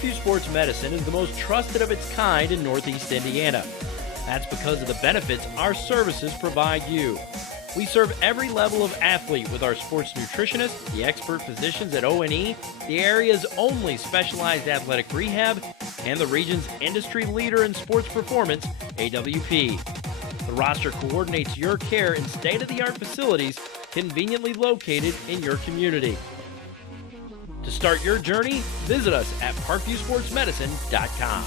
Parkview Sports Medicine is the most trusted of its kind in Northeast Indiana. That's because of the benefits our services provide you. We serve every level of athlete with our sports nutritionist, the expert physicians at O&E, the area's only specialized athletic rehab, and the region's industry leader in sports performance, AWP. The roster coordinates your care in state-of-the-art facilities conveniently located in your community. To start your journey, visit us at parkviewsportsmedicine.com.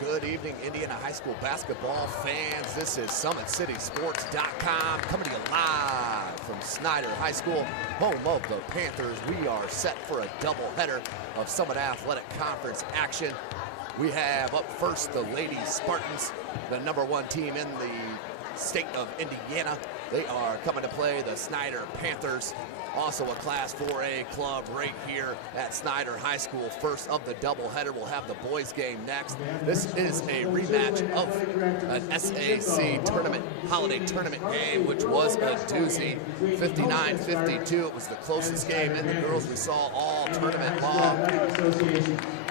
Good evening, Indiana high school basketball fans. This is SummitCitySports.com coming to you live from Snider High School, home of the Panthers. We are set for a doubleheader of Summit Athletic Conference action. We have up first the Lady Spartans, the #1 team in the state of Indiana. They are coming to play the Snider Panthers. Also a Class 4A club right here at Snider High School. First of the doubleheader, we'll have the boys game next. This is a rematch of an SAC tournament, holiday tournament game, which was a doozy. 59-52, it was the closest game in the girls we saw all tournament long.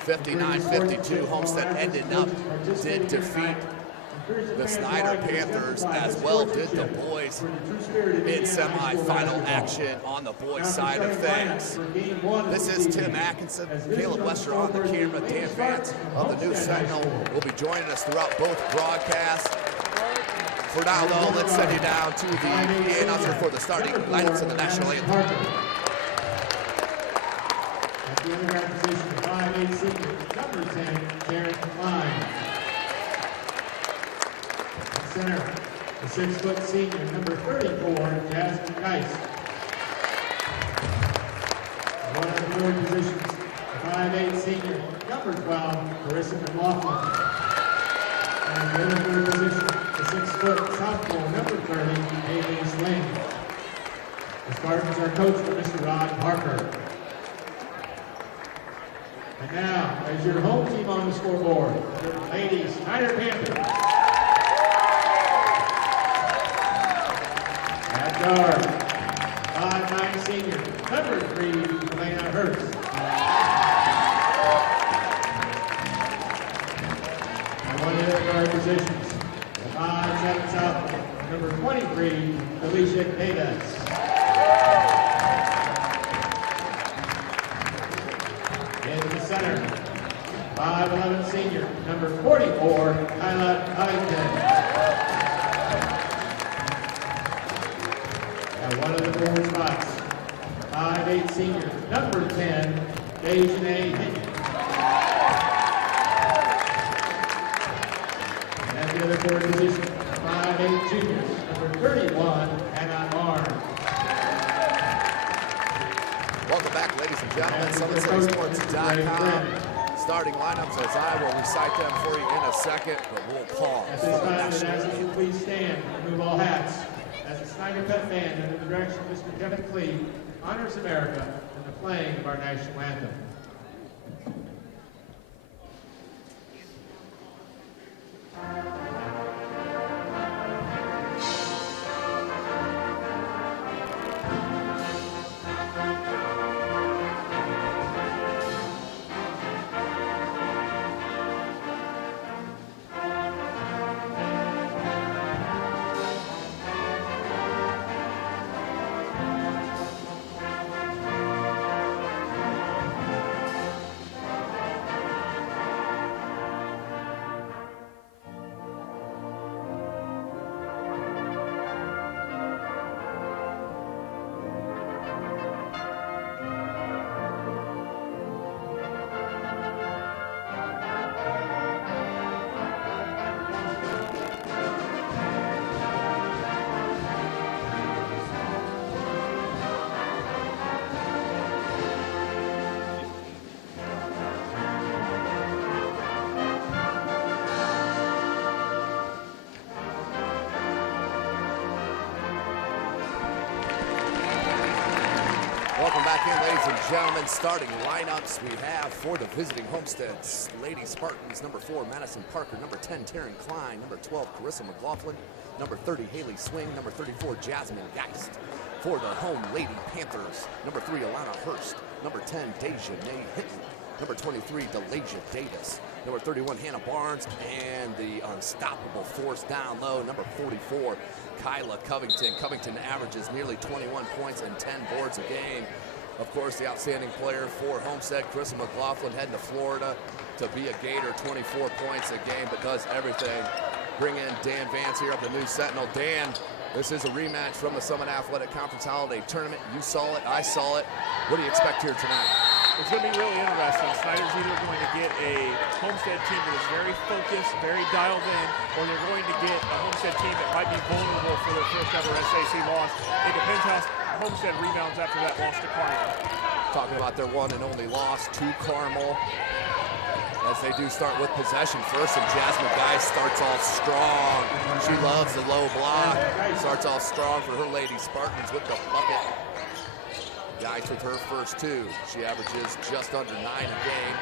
59-52, Homestead did defeat the Snider Panthers, as well did the boys in semifinal action on the boys' side of things. This is Tim Atkinson, Caleb Wester on the camera, Dan Vance of the News Sentinel will be joining us throughout both broadcasts. For now, though, let's send you down to the PA announcer for the starting lineups of the national anthem. At the underground position, 5'8" senior, number 10, Jared Klein. Center, the 6' senior, number 34, Jasmine Geist. One of the forward positions, the 5'8" senior, number 12, Carissa McLaughlin. And the other forward position, the 6' sophomore, number 30, Haley Swing. The Spartans are coached by Mr. Rod Parker. And now, as your home team on the scoreboard, the ladies, Snider Panthers. At guard, 5'9" senior, number 3, Elena Hurst. And one of the other guard positions, the 5'7" sophomore, number 23, Alicia Davis. In the center, 5'11" senior, number 44, Kyla Covington. One of the forward spots, 5'8" senior, number 10, Dejanay Higgins. And the other forward position, 5'8" junior, number 31, Hannah Barnes. Welcome back, ladies and gentlemen. SummitCitySports.com. Starting lineups, as I will recite them for you in a second, but we'll pause. At this time, I'd ask you to please stand and remove all hats. As the Snider Pet Band, under the direction of Mr. Kevin Clee, honors America and the playing of our national anthem. Welcome back in, ladies and gentlemen. Starting lineups we have for the visiting Homestead Lady Spartans. Number 4, Madison Parker. Number 10, Taryn Klein. Number 12, Carissa McLaughlin. Number 30, Haley Swing. Number 34, Jasmine Geist. For the home Lady Panthers, number 3, Alana Hurst. Number 10, Dejanay Hinton. Number 23, DeLasia Davis. Number 31, Hannah Barnes. And the unstoppable force down low, number 44, Kyla Covington. Covington averages nearly 21 points and 10 boards a game. Of course, the outstanding player for Homestead, Carissa McLaughlin, heading to Florida to be a Gator, 24 points a game, but does everything. Bring in Dan Vance here of the News Sentinel. Dan, this is a rematch from the Summit Athletic Conference Holiday Tournament. You saw it, I saw it. What do you expect here tonight? It's going to be really interesting. Snider's either going to get a Homestead team that is very focused, very dialed in, or they're going to get a Homestead team that might be vulnerable for their first ever SAC loss. It depends how Homestead rebounds after that loss to Carmel. Talking about their one and only loss to Carmel, as they do start with possession first, and Jasmine Geis starts off strong. She loves the low block. Starts off strong for her Lady Spartans with the bucket. Geis with her first two. She averages just under 9 a game.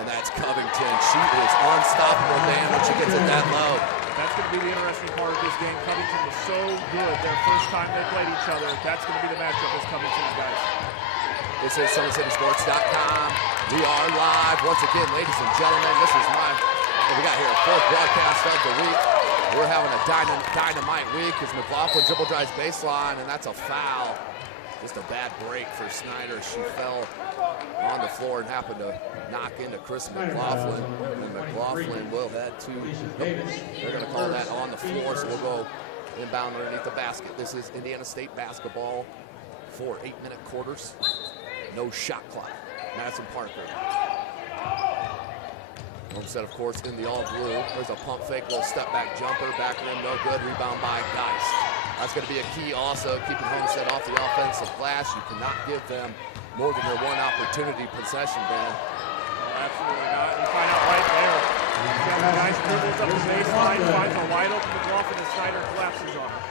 And that's Covington. She is unstoppable, man, when she gets it that low. That's going to be the interesting part of this game. Covington was so good their first time they played each other. That's going to be the matchup as Covington and Geis. This is SummitCitySports.com. We are live once again, ladies and gentlemen. This is what we got here, fourth broadcast of the week. We're having a dynamite week as McLaughlin dribble drives baseline, and that's a foul. Just a bad break for Snider. She fell on the floor and happened to knock into Chris McLaughlin. And McLaughlin will head to, they're going to call that on the floor, so we'll go inbound underneath the basket. This is Indiana State basketball for 8-minute quarters. No shot clock. Madison Parker. Homestead, of course, in the all blue. There's a pump fake, little step back jumper, back rim, no good. Rebound by Geis. That's going to be a key also, keeping Homestead off the offensive glass. You cannot give them more than their one opportunity possession, Ben. Absolutely not. You find out right there. Geis dribbles up the baseline, finds a wide open McLaughlin, and Snider collapses on him.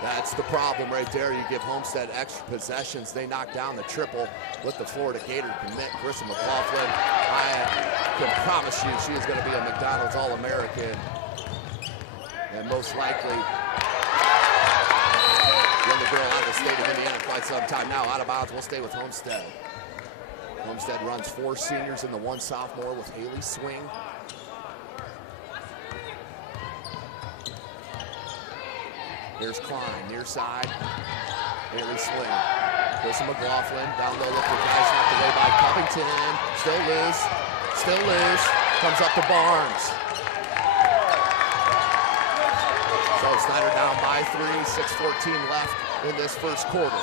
That's the problem right there. You give Homestead extra possessions. They knock down the triple with the Florida Gator commit, Carissa McLaughlin. I can promise you she is going to be a McDonald's All-American. And most likely, the girl out of the state of Indiana quite some time now. Out of bounds, we'll stay with Homestead. Homestead runs 4 seniors and the 1 sophomore with Haley Swing. Here's Klein, near side. Haley Swing. Carissa McLaughlin, down low, look for Geis, knocked away by Covington. Still loose. Comes up to Barnes. So Snider down by 3, 6:14 left in this first quarter.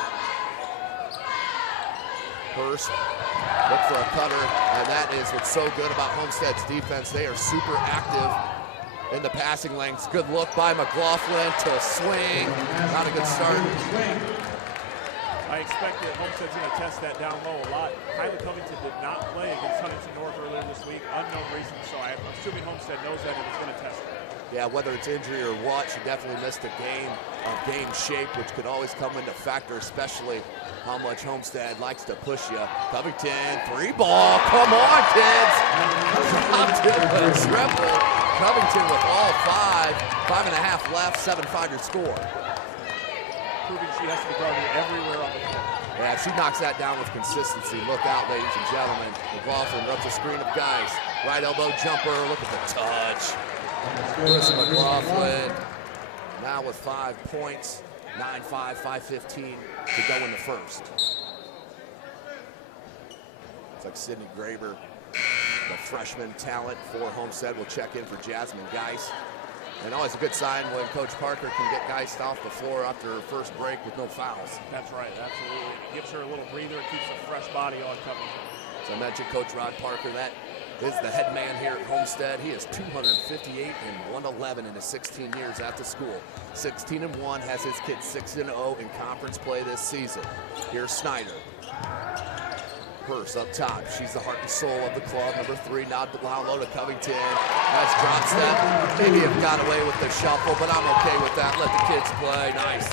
Hurst, look for a cutter, and that is what's so good about Homestead's defense. They are super active in the passing lanes. Good look by McLaughlin to Swing. Not a good start. I expect that Homestead's going to test that down low a lot. Kyla Covington did not play against Huntington North earlier this week. Unknown reason, so I'm assuming Homestead knows that and is going to test it. Yeah, whether it's injury or what, she definitely missed a game of game shape, which could always come into factor, especially how much Homestead likes to push you. Covington, 3 ball. Come on, kids. Dropped it with a triple. Covington with all 5. 5.5 left, 7-5 your score. Proving she has to be guarded everywhere on the court. Yeah, if she knocks that down with consistency, look out, ladies and gentlemen. McLaughlin rubs a screen of Geis. Right elbow jumper. Look at the touch. Carissa McLaughlin now with 5 points, 9-5, 5:15 to go in the first. It's like Sydney Graber, the freshman talent for Homestead, will check in for Jasmine Geis. And always a good sign when Coach Parker can get Geis off the floor after her first break with no fouls. That's right, absolutely. Gives her a little breather, keeps a fresh body on Covington. So I mentioned Coach Rod Parker, that is the head man here at Homestead. He is 258 and 111 in his 16 years at the school. 16-1, has his kids 6-0 in conference play this season. Here's Snider. Hurst up top. She's the heart and soul of the club. Number 3, now down low to Covington. Nice drop step. Maybe have got away with the shuffle, but I'm okay with that. Let the kids play. Nice.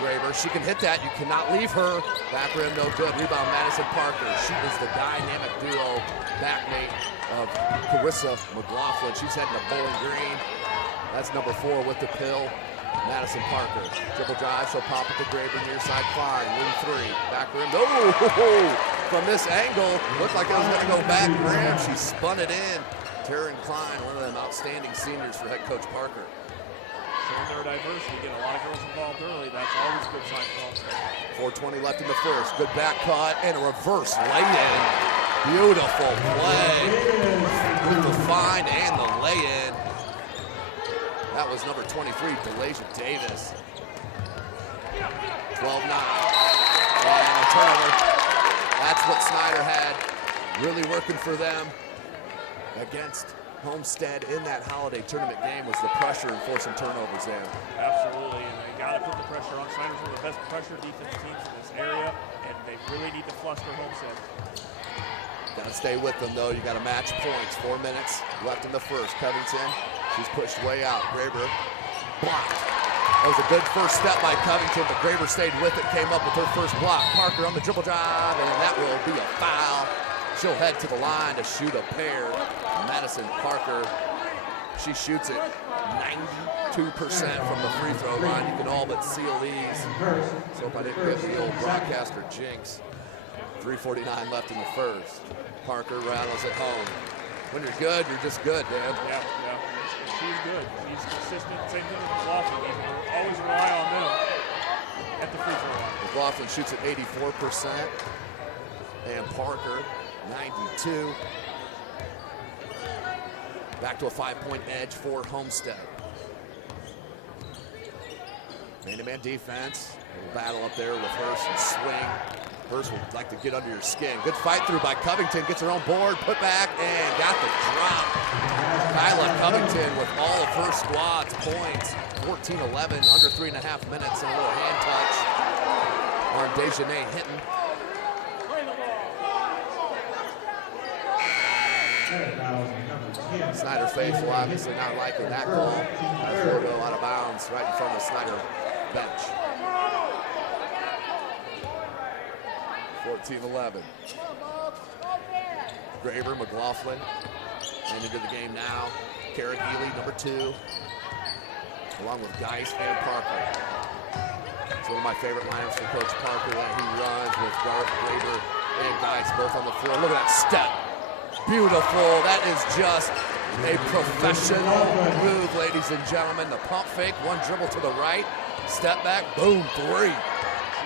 Graber, she can hit that. You cannot leave her. Back rim, no good. Rebound, Madison Parker. She is the dynamic duo backmate of Carissa McLaughlin. She's heading to Bowling Green. That's number 4 with the pill. Madison Parker, dribble drive, she'll pop it to Graber, near side Klein, wing three, back rim, oh! From this angle, looked like it was gonna go back rim, she spun it in. Taryn Klein, one of them outstanding seniors for head coach Parker. Showing their diversity, get a lot of girls involved early, that's always a good sign for Homestead. 4:20 left in the first, good back cut, and a reverse lay-in. Beautiful play with the find and the lay-in. That was number 23, Delasia Davis. 12-9. And a turnover. That's what Snider had really working for them against Homestead in that holiday tournament game was the pressure and forcing turnovers there. Absolutely, and they got to put the pressure on. Snider's one of the best pressure defense teams in this area, and they really need to fluster Homestead. Got to stay with them, though. You got to match points. 4 minutes left in the first. Covington, she's pushed way out. Graber blocked. That was a good first step by Covington, but Graber stayed with it, came up with her first block. Parker on the dribble drive, and that will be a foul. She'll head to the line to shoot a pair. Madison Parker, she shoots it 92% from the free throw line. You can all but seal these. So if I didn't get the old broadcaster jinx. 3:49 left in the first. Parker rattles it home. When you're good, you're just good, man. Yeah. She's good. She's consistent. Same thing with McLaughlin. You always rely on them at the free throw line. McLaughlin shoots at 84%. And Parker, 92. Back to a 5-point edge for Homestead. Man-to-man defense. A little battle up there with Hurst and swing. Hurst would like to get under your skin. Good fight through by Covington. Gets her own board, put back, and got the drop. Kyla Covington with all of her squad's points. 14-11, under 3.5 minutes, and a little hand touch on Dejanay Hinton. Snider faithful, obviously not liking that call. As we'll go out of bounds right in front of the Snider bench. 14-11. Graber, McLaughlin, and into the game now. Karen Healy, number 2, along with Geis and Parker. It's one of my favorite lineups for Coach Parker that he runs with Garth, Graber, and Geis both on the floor. Look at that step. Beautiful. That is just a professional move, ladies and gentlemen. The pump fake, one dribble to the right, step back, boom, 3. She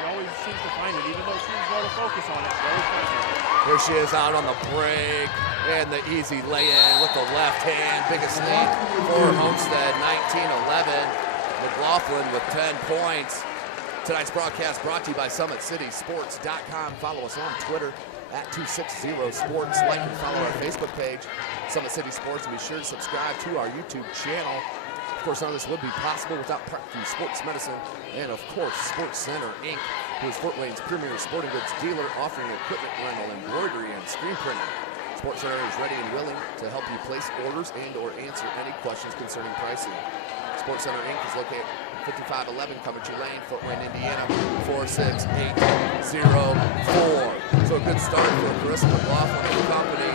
always seems to find it, even though she's got to focus on it. Here she is out on the break, and the easy lay-in with the left hand. Biggest lead for Homestead, 19-11. McLaughlin with 10 points. Tonight's broadcast brought to you by SummitCitySports.com. Follow us on Twitter at 260sports. Like and follow our Facebook page, Summit City Sports, and be sure to subscribe to our YouTube channel. Of course, none of this would be possible without Parkview Sports Medicine and, of course, Sports Center, Inc., who is Fort Wayne's premier sporting goods dealer, offering equipment rental, embroidery, and screen printing. Sports Center is ready and willing to help you place orders and or answer any questions concerning pricing. Sports Center, Inc. is located at 5511 Coventry Lane, Fort Wayne, Indiana, 46804. So a good start for Carissa McLaughlin and the company.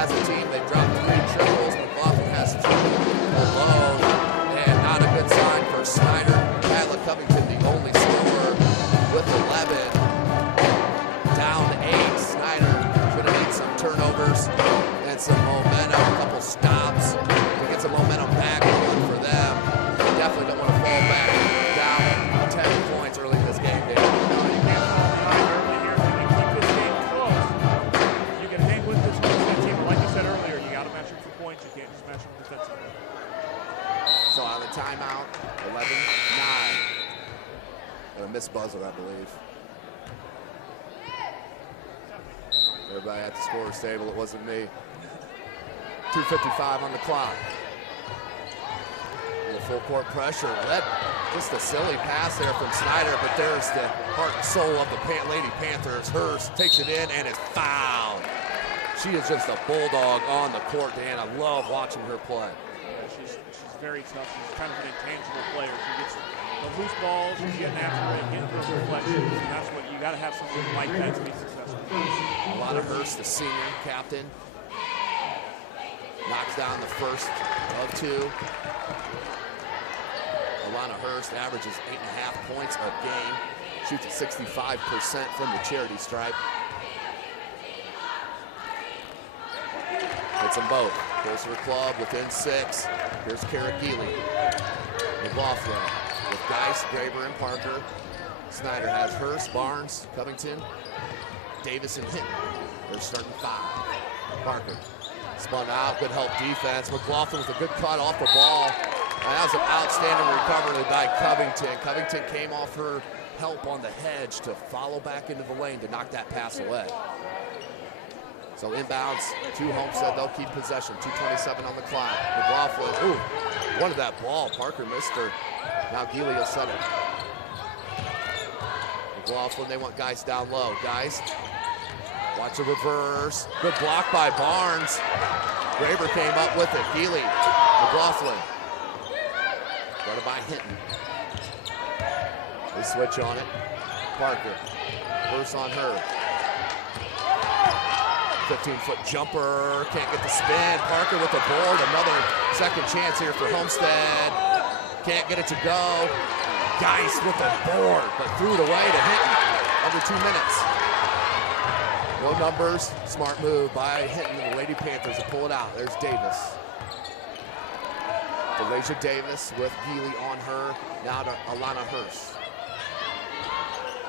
As a team, they dropped 3 triples. McLaughlin has 2 alone. And not a good sign for Snider. Kyla Covington, the only scorer, with 11. Down 8. Snider should have need some turnovers and some momentum, a couple stops to get some momentum back going for them. They definitely don't want to fall back down 10 points early in this game, Dave. So on the timeout, 11-9. And a missed buzzer, I believe. Everybody at the scorer's table, it wasn't me. 2:55 on the clock. A little full court pressure. Just a silly pass there from Snider, but there's the heart and soul of the Lady Panthers. Hurst takes it in and is fouled. She is just a bulldog on the court, Dan. I love watching her play. Yeah, she's very tough. She's kind of an intangible player. She gets the loose balls, she's getting after it, getting those reflections. And that's what you got to have something like that to be successful. A lot of Hurst, the senior captain, knocks down the first of 2. Alana Hurst averages 8.5 points a game. Shoots at 65% from the charity stripe. Hits them both. Goes to her club within 6. Here's Kara Geely. McLaughlin with Geist, Graber, and Parker. Snider has Hurst, Barnes, Covington, Davis, and Hinton. They're starting 5. Parker spun out, good help defense. McLaughlin with a good cut off the ball. That was an outstanding recovery by Covington. Covington came off her help on the hedge to follow back into the lane to knock that pass away. So inbounds to Homestead. They'll keep possession. 2:27 on the clock. McLaughlin, ooh, wanted that ball. Parker missed her. Now Geely will set it. McLaughlin, they want Geist down low. Geist, watch a reverse. Good block by Barnes. Graber came up with it. Geely, McLaughlin. Guarded by Hinton. They switch on it. Parker, Hurst on her. 15-foot jumper, can't get the spin. Parker with the board, another second chance here for Homestead. Can't get it to go. Geist with the board, but threw it away to Hinton. Under 2 minutes. No numbers, smart move by Hinton and the Lady Panthers to pull it out. There's Davis. Delasia Davis with Geely on her. Now to Alana Hurst.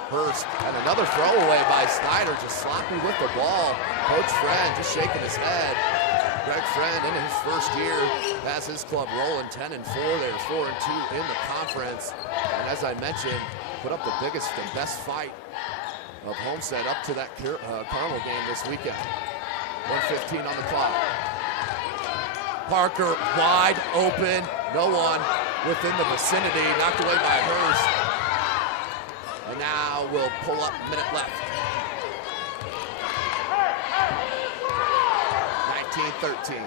Hurst and another throwaway by Snider, just sloppy with the ball. Coach Friend just shaking his head. Greg Friend in his first year has his club rolling 10-4. They're 4-2 in the conference. And as I mentioned, put up the biggest and best fight of Homestead up to that Carmel game this weekend. 1:15 on the clock. Parker wide open, no one within the vicinity, knocked away by Hurst. And now we'll pull up, minute left. 19-13.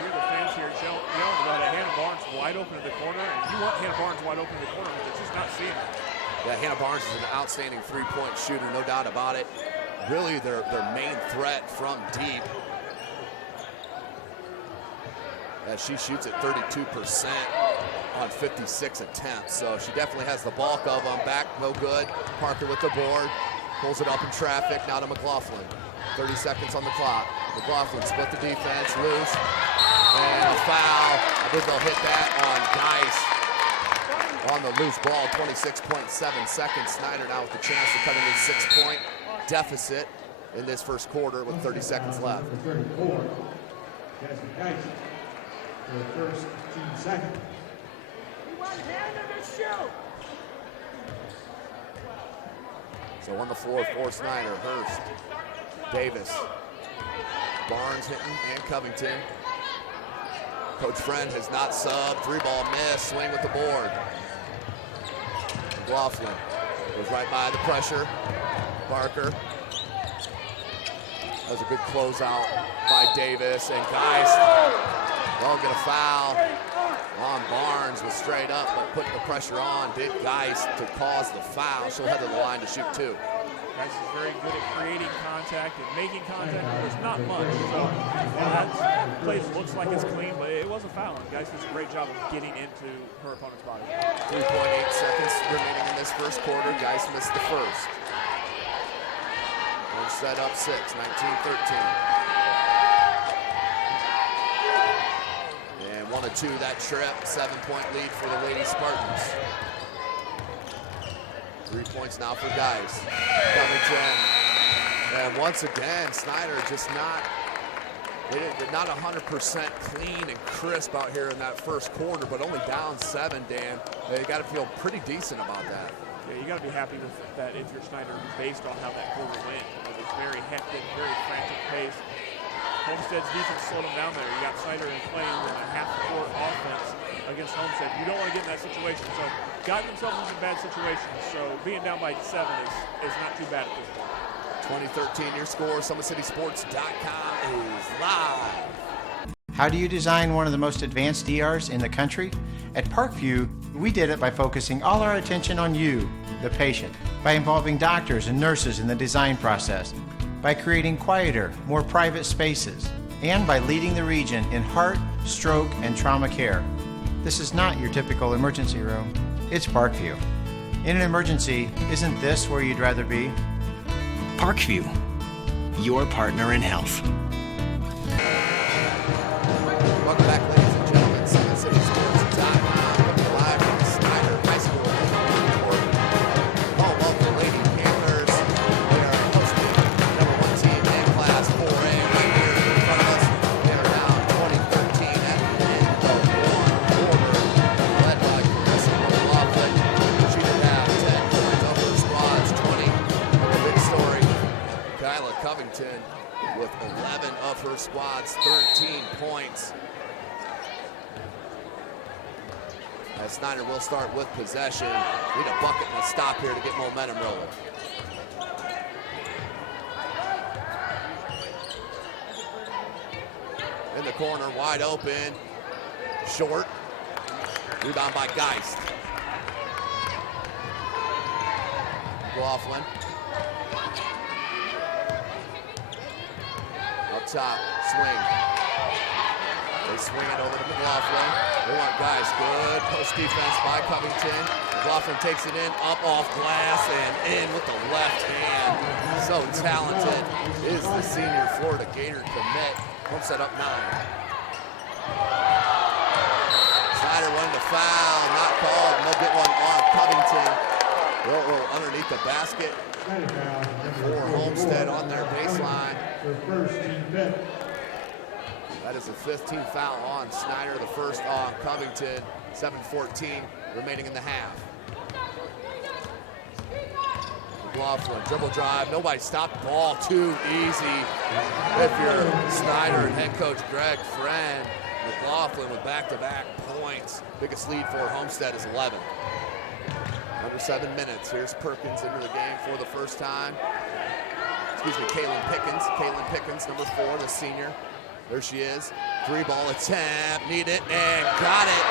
Hear the fans here yelling about Hannah Barnes wide open in the corner, and you want Hannah Barnes wide open in the corner, but they're just not seeing it. Yeah, Hannah Barnes is an outstanding three-point shooter, no doubt about it. Really their main threat from deep. As she shoots at 32% on 56 attempts. So she definitely has the bulk of them. Back, no good. Parker with the board. Pulls it up in traffic. Now to McLaughlin. 30 seconds on the clock. McLaughlin split the defense, loose. And a foul. I think they'll hit that on Geist. On the loose ball, 26.7 seconds. Snider now with the chance to cut in his 6-point deficit in this first quarter with 30 seconds left. 34. Jasmine Geist for the first team second. So on the floor for Snider, Hurst, Davis, Barnes, Hinton, and Covington. Coach Friend has not subbed. 3-ball miss, swing with the board. McLaughlin goes right by the pressure. Parker. That was a good closeout by Davis, and Geist will get a foul on Barnes. Was straight up, but putting the pressure on did Geist to cause the foul. She'll head to the line to shoot 2. Geist is very good at creating contact and making contact, but there's not much. So that play looks like it's clean, but it was a foul. And Geist does a great job of getting into her opponent's body. 3.8 seconds remaining in this first quarter. Geist missed the first. Set up 6, 19-13. And 1-2 that trip, 7-point lead for the Lady Spartans. 3 points now for Geist. Covington. And once again, Snider just not 100% clean and crisp out here in that first quarter, but only down 7, Dan. You got to feel pretty decent about that. Yeah, you got to be happy with that if you're Snider, based on how that quarter went. It was very hectic, very frantic pace. Homestead's defense slowed them down there. You got Snider playing with a half-court offense against Homestead. You don't want to get in that situation. So, got themselves into bad situations. So, being down by 7 is not too bad at this point. 2013, your score, SummitCitySports.com is live. How do you design one of the most advanced ERs in the country? At Parkview, we did it by focusing all our attention on you, the patient, by involving doctors and nurses in the design process, by creating quieter, more private spaces, and by leading the region in heart, stroke, and trauma care. This is not your typical emergency room. It's Parkview. In an emergency, isn't this where you'd rather be? Parkview, your partner in health. Welcome back, ladies and gentlemen. SummitCitySports.com, coming live from Snider High School. Home of the Lady Panthers. They are hosting number 1 team in Class 4A. Right here in front of us, they are down 20-13 at the end of one quarter, led by Carissa McLaughlin. She did have 10 points over her squad's 20. The big story, Kyla Covington with 11 of her squad's 13 points. As Snider will start with possession. Need a bucket and a stop here to get momentum rolling. In the corner, wide open. Short. Rebound by Geist. McLaughlin. Up top, swing. They swing it over to McLaughlin. They want Geist. Good post defense by Covington. McLaughlin takes it in, up off glass, and in with the left hand. So talented is the senior Florida Gator commit. Homestead up 9. Snider wanted to foul, not called, and they'll get one on Covington. They'll roll underneath the basket for Homestead on their baseline. That is the 15th foul on Snider, the first on Covington. 7:14 remaining in the half. McLaughlin, dribble drive, nobody stopped the ball, too easy. If you're Snider and head coach Greg Friend, McLaughlin with back-to-back points. Biggest lead for Homestead is 11. Under 7 minutes. Here's Perkins into the game for the first time. Excuse me, Kaylin Pickens, number 4, the senior. There she is. 3-ball attempt, need it, and got it.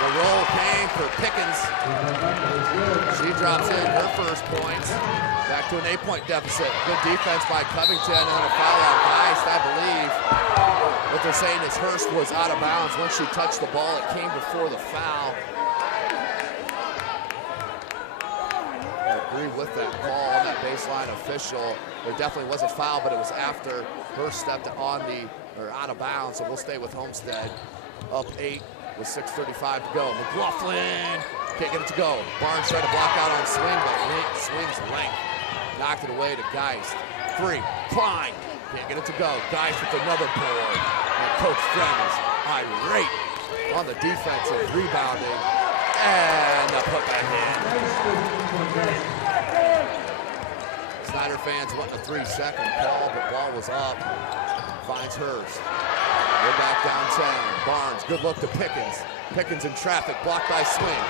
The roll came for Pickens. She drops in her first points. Back to an 8-point deficit. Good defense by Covington and a foul on Geist, I believe. What they're saying is Hurst was out of bounds. Once she touched the ball, it came before the foul. I agree with that call on that baseline official. There definitely was a foul, but it was after Hurst stepped on the, or out of bounds, so we'll stay with Homestead. Up 8 with 6:35 to go. McLaughlin can't get it to go. Barnes tried to block out on swing, but swings length. Knocked it away to Geist. 3, Klein, can't get it to go. Geist with another board. And Coach Friend is irate on the defensive rebounding. And a putback in. Snider fans want a 3-second call, but ball was up. Finds Hurst. We're back down 10. Barnes, good look to Pickens. Pickens in traffic, blocked by Swing.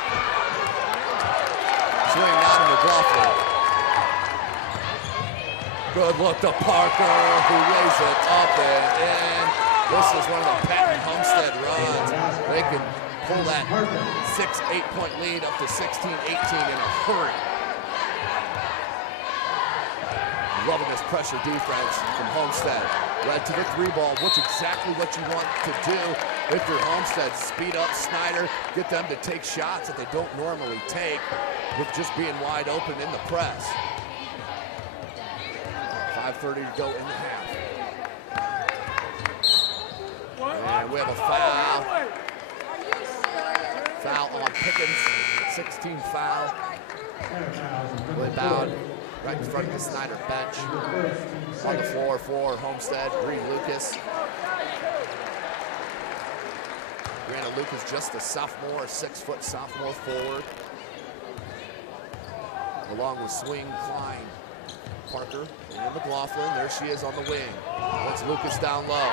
Swing down to McLaughlin. Good look to Parker, who lays it up and in. This is one of the patent Homestead runs. They can pull that 6-8-point lead up to 16-18 in a hurry. Loving this pressure defense from Homestead. Led to the 3-ball, which is exactly what you want to do if you're Homestead. Speed up Snider, get them to take shots that they don't normally take with just being wide open in the press. 5:30 to go in the half. And we have a foul. Foul on Pickens, 16th foul. Inbound right in front of the Snider bench. On the floor for Homestead, Bree Lucas. Brianna Lucas, just a sophomore, 6-foot sophomore forward. Along with Swing, Klein, Parker, and McLaughlin. There she is on the wing. That's Lucas down low.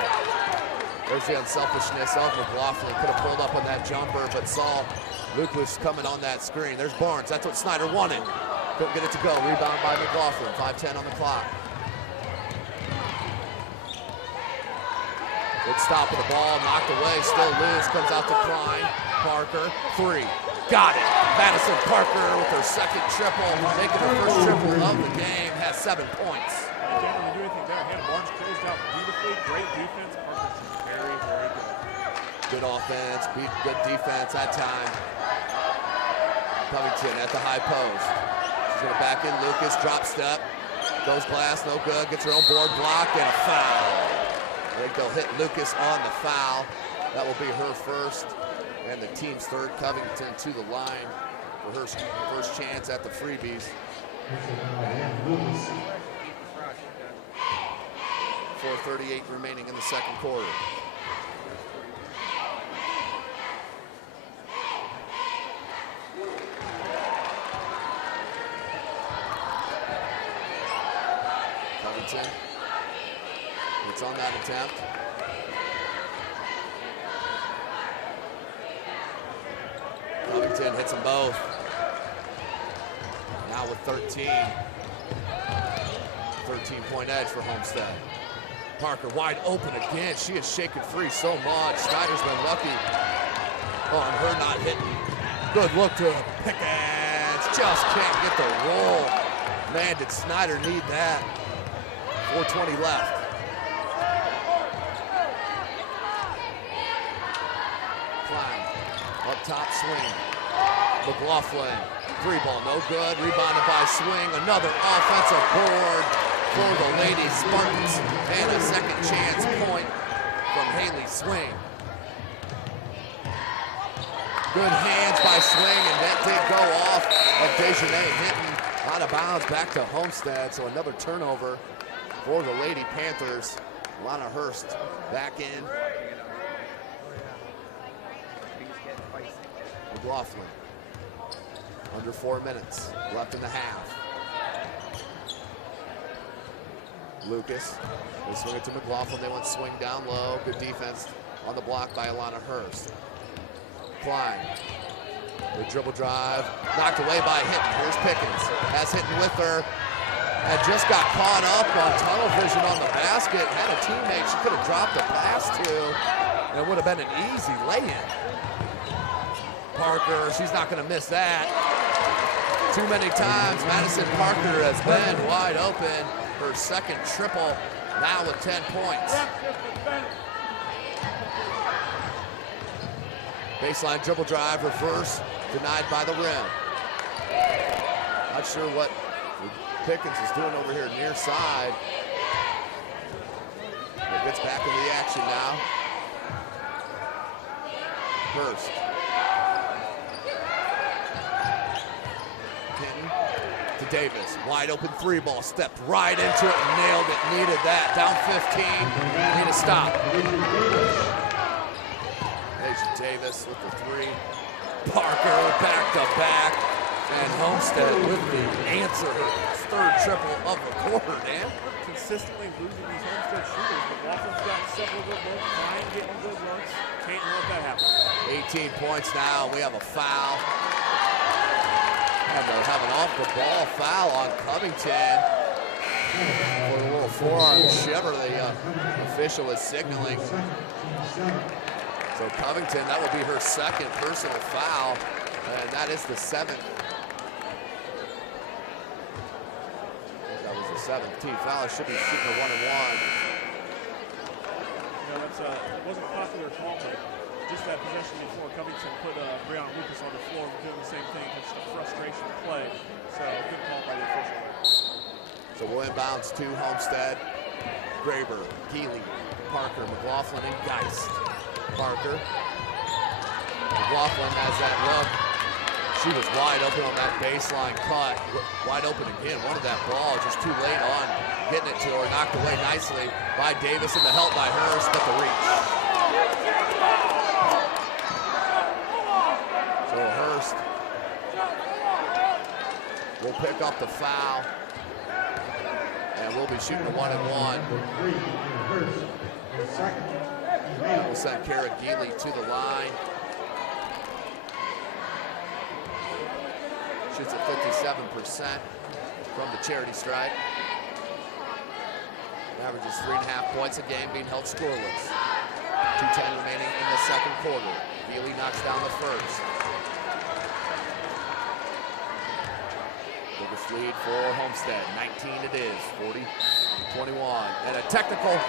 There's the unselfishness of McLaughlin. Could have pulled up on that jumper, but saw Lucas coming on that screen. There's Barnes. That's what Snider wanted. Couldn't get it to go. Rebound by McLaughlin. 5:10 on the clock. Good stop of the ball. Knocked away. Still loose. Comes out to Klein. Parker. 3. Got it. Madison Parker with her second triple. Making her first triple of the game. Has 7 points. I can't really do anything there. Hannah Barnes closed out beautifully. Great defense. Parker Good offense, good defense that time. Covington at the high post. She's gonna back in, Lucas, drop step. Goes glass, no good, gets her own board blocked, and a foul. I think they'll hit Lucas on the foul. That will be her first, and the team's third. Covington to the line for her first chance at the freebies. 4:38 remaining in the second quarter. Covington gets on that attempt. Covington hits them both. Now with 13-point edge for Homestead. Parker wide open again. She is shaken free so much. Snider's been lucky on her not hitting. Good look to Pickens. Just can't get the roll. Man, did Snider need that. 4:20 left. Klein, up top swing. McLaughlin, three ball, no good. Rebounded by Swing. Another offensive board for the Lady Spartans. And a second chance point from Haley Swing. Good hands by Swing, and that did go off of Dejanay Hinton out of bounds back to Homestead. So another turnover for the Lady Panthers. Lana Hurst back in. McLaughlin. Under 4 minutes left in the half. Lucas, they swing it to McLaughlin. They want swing down low. Good defense on the block by Alana Hurst. Klein, the dribble drive, knocked away by Hinton. Here's Pickens, has Hinton with her, and just got caught up on tunnel vision on the basket. Had a teammate she could have dropped the pass to, and it would have been an easy lay-in. Parker, she's not gonna miss that. Too many times Madison Parker has been wide open. Her second triple, now with 10 points. Baseline dribble drive, reverse, denied by the rim. Not sure what Pickens is doing over here near side. But gets back into the action now. Hurst. Hinton to Davis. Wide open three ball. Stepped right into it. Nailed it. Needed that. Down 15. Need a stop. Deja Davis with the three. Parker back to back. And Homestead with the answer. Third triple of the quarter, Dan. Consistently losing these Homestead shooters. McLaughlin's got several good looks. Ryan getting good looks. Can't let that happen. 18 points now. We have a foul. And they'll have an off-the-ball foul on Covington. For a little forearm shiver, the official is signaling. So Covington, that will be her second personal foul. And that is the seventh. That was the seventh team foul. It should be shooting a 1-and-1. You know, that's it wasn't a popular call, but just that possession before Covington put Brianna Lucas on the floor doing the same thing, just a frustration play. So good call by the official. So we'll inbounds to Homestead. Graber, Healy, Parker, McLaughlin, and Geist. Parker. McLaughlin has that look. She was wide open on that baseline cut. Wide open again. Wanted that ball, just too late on getting it to her. Knocked away nicely by Davis, and the help by Hurst, but the reach. So Hurst will pick up the foul, and we'll be shooting a 1-and-1. We'll send Kara Geely to the line. Shoots at 57% from the charity stripe. Averages 3.5 points a game, being held scoreless. 2:10 remaining in the second quarter. Geely knocks down the first. Biggest lead for Homestead, 19 it is, 40-21. And a technical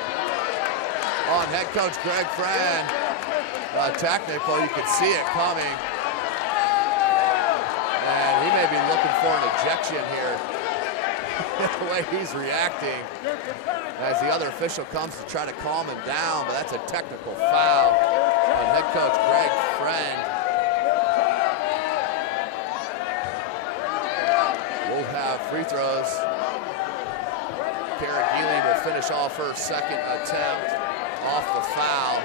on head coach Greg Fran. Technical, you can see it coming. And he may be looking for an ejection here. The way he's reacting as the other official comes to try to calm him down, but that's a technical foul on head coach Greg Friend. We'll have free throws. Kara Geely will finish off her second attempt off the foul.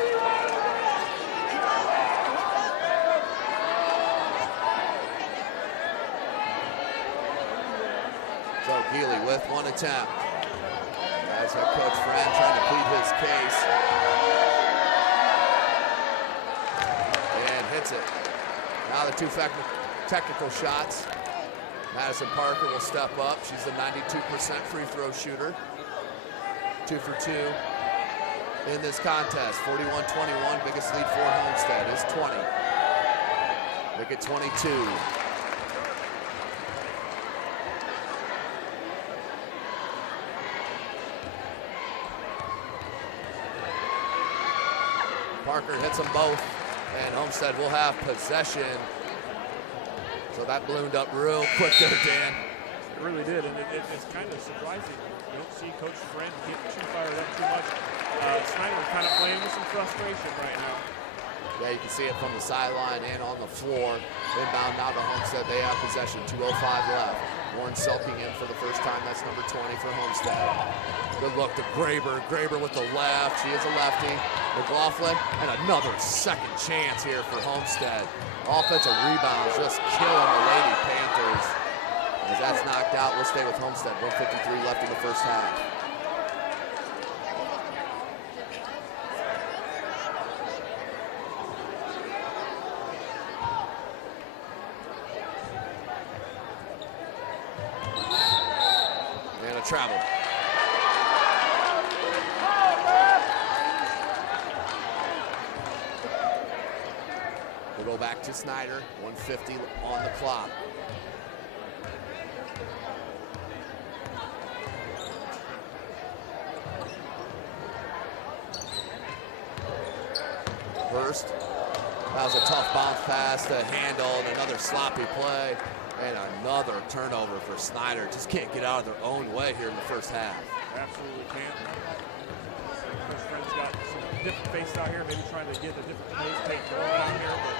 So Geely with one attempt. As head coach Friend trying to plead his case. And hits it. Now the two technical shots. Madison Parker will step up. She's a 92% free throw shooter. 2 for 2 in this contest. 41-21, biggest lead for Homestead is 20. Make it 22. Parker hits them both, and Homestead will have possession. So that ballooned up real quick there, Dan. It really did, and it's kind of surprising. You don't see Coach Friend get too fired up too much. Snider kind of playing with some frustration right now. Yeah, you can see it from the sideline and on the floor. Inbound now to Homestead. They have possession, 2:05 left. Warren Selking in for the first time. That's number 20 for Homestead. Good look to Graber. Graber with the left. She is a lefty. McLaughlin, and another second chance here for Homestead. Offensive rebound just killing the Lady Panthers. As that's knocked out, we'll stay with Homestead. 1:53 left in the first half. And a travel. We'll go back to Snider, 1:50 on the clock. Hurst, that was a tough bounce pass to handle, and another sloppy play, and another turnover for Snider. Just can't get out of their own way here in the first half. Absolutely can't. Coach Friend's got some different faces out here, maybe trying to get a different pace take going out here, but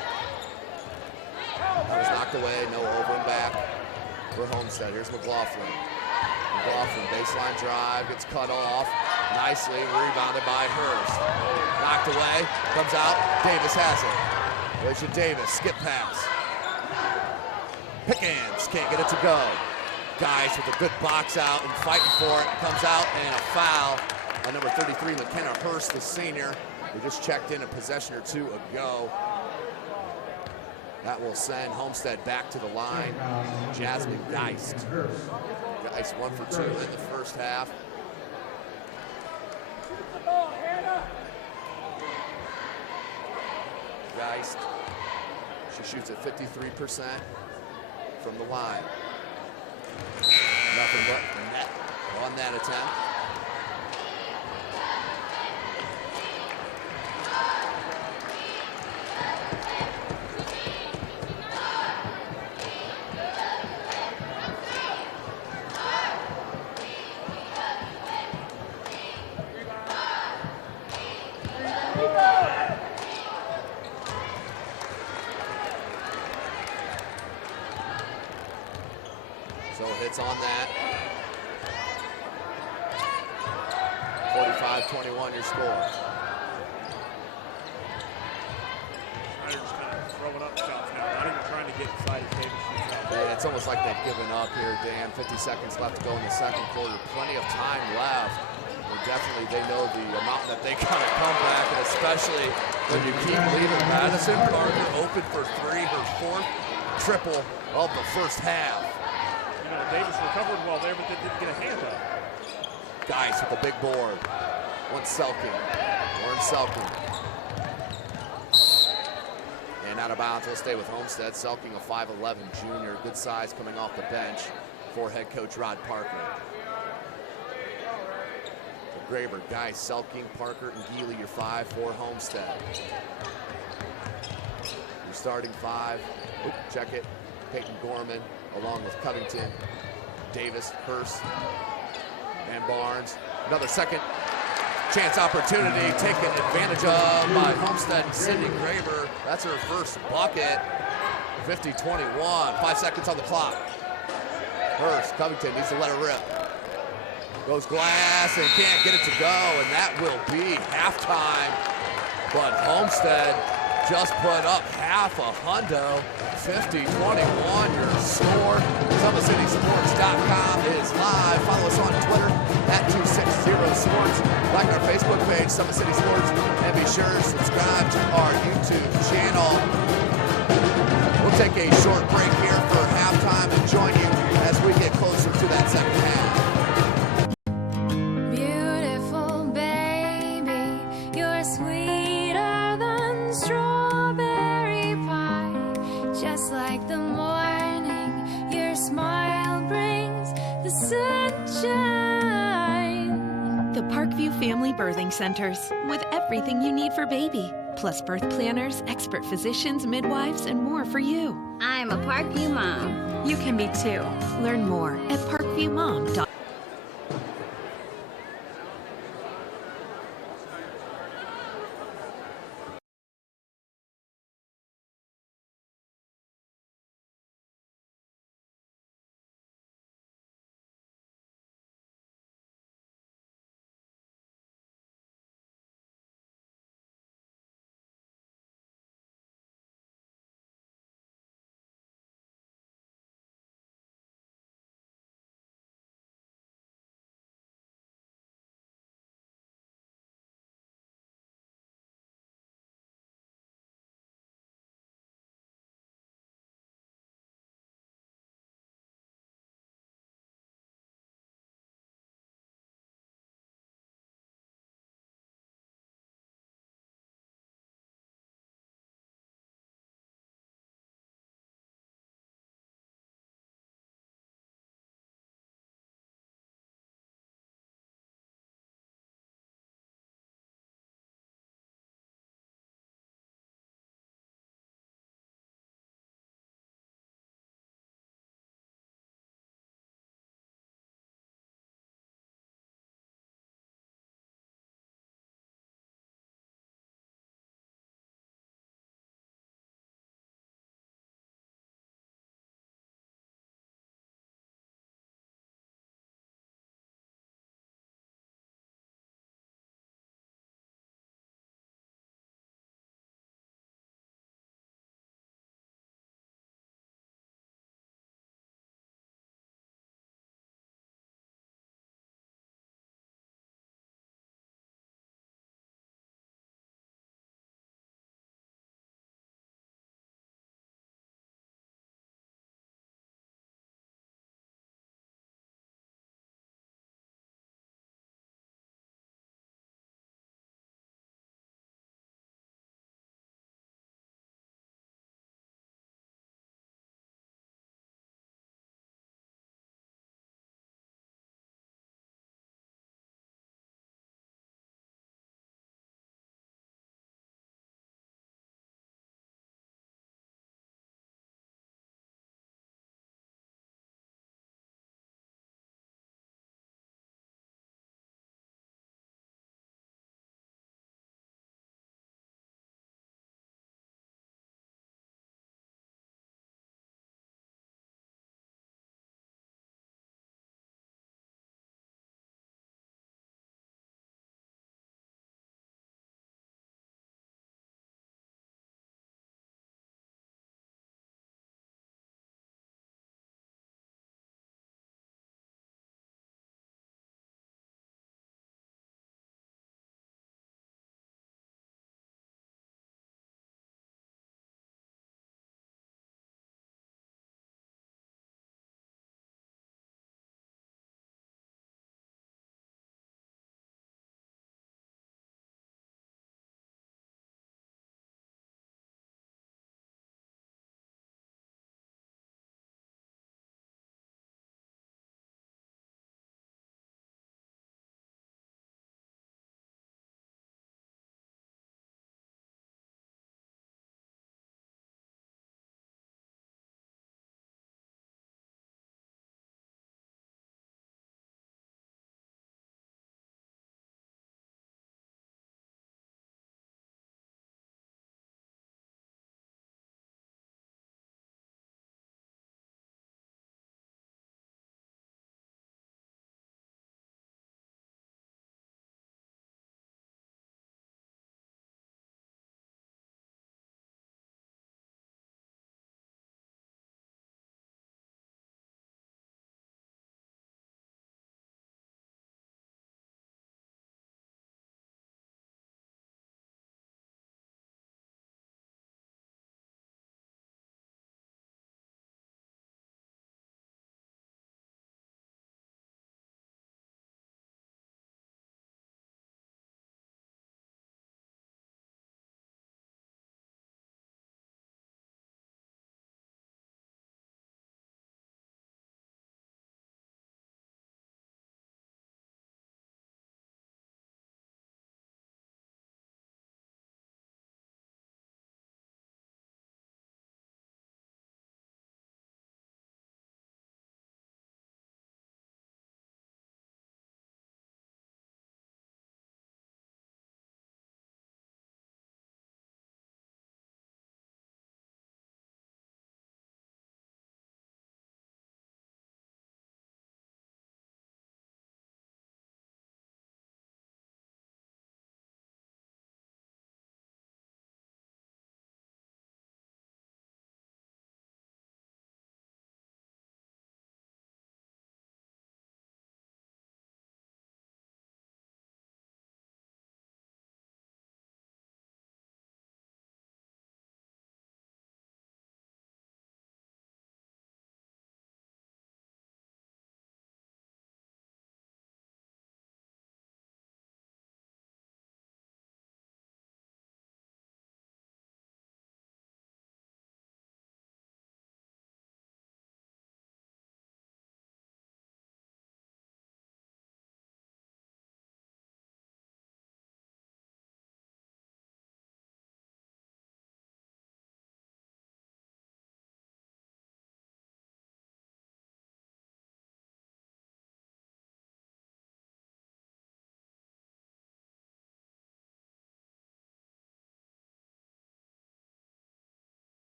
that was knocked away, no over and back for Homestead. Here's McLaughlin. McLaughlin, baseline drive, gets cut off. Nicely rebounded by Hurst. Knocked away, comes out, Davis has it. Alicia Davis, skip pass. Pickens can't get it to go. Guys with a good box out and fighting for it. Comes out and a foul on number 33, McKenna Hurst, the senior. They just checked in a possession or two ago. That will send Homestead back to the line. Jasmine Geist. Geist 1 for 2 in the first half. Geist, she shoots at 53% from the line. Nothing but net on that attempt. So hits on that. 45-21 your score. Snider's kind of throwing up shots now, not even trying to get inside his Davis shoots out. Yeah, it's almost like they've given up here, Dan. 50 seconds left to go in the second quarter. Plenty of time left. And definitely they know the amount that they got to come back, and especially when you keep leaving Madison Parker open for three, her fourth triple of the first half. You know, Davis recovered well there, but they didn't get a hand up. Guys with the big board. One Selking. Warren Selking. And out of bounds, we'll stay with Homestead. Selking, a 5'11 junior. Good size coming off the bench for head coach Rod Parker. Graber, Guy, Selking, Parker, and Geely, your 5 for Homestead. Your starting 5, check it, Peyton Gorman, along with Covington, Davis, Hurst, and Barnes. Another second chance opportunity taken advantage of by Homestead and Cindy Graber. That's her first bucket. 50-21, 5 seconds on the clock. Hurst, Covington needs to let it rip. Goes glass and can't get it to go, and that will be halftime. But Homestead just put up half a hundo. 50-21 your score. SummitCitySports.com is live. Follow us on Twitter at 260sports. Like our Facebook page, Summit City Sports, and be sure to subscribe to our YouTube channel. We'll take a short break here for halftime and join you as we get closer to that second half. Beautiful baby, you're sweeter than strawberry pie. Just like the morning, your smile brings the sunshine. The Parkview Family Birthing Centers, with everything you need for baby, plus birth planners, expert physicians, midwives, and more for you. I'm a Parkview mom. You can be too. Learn more at parkviewmom.com.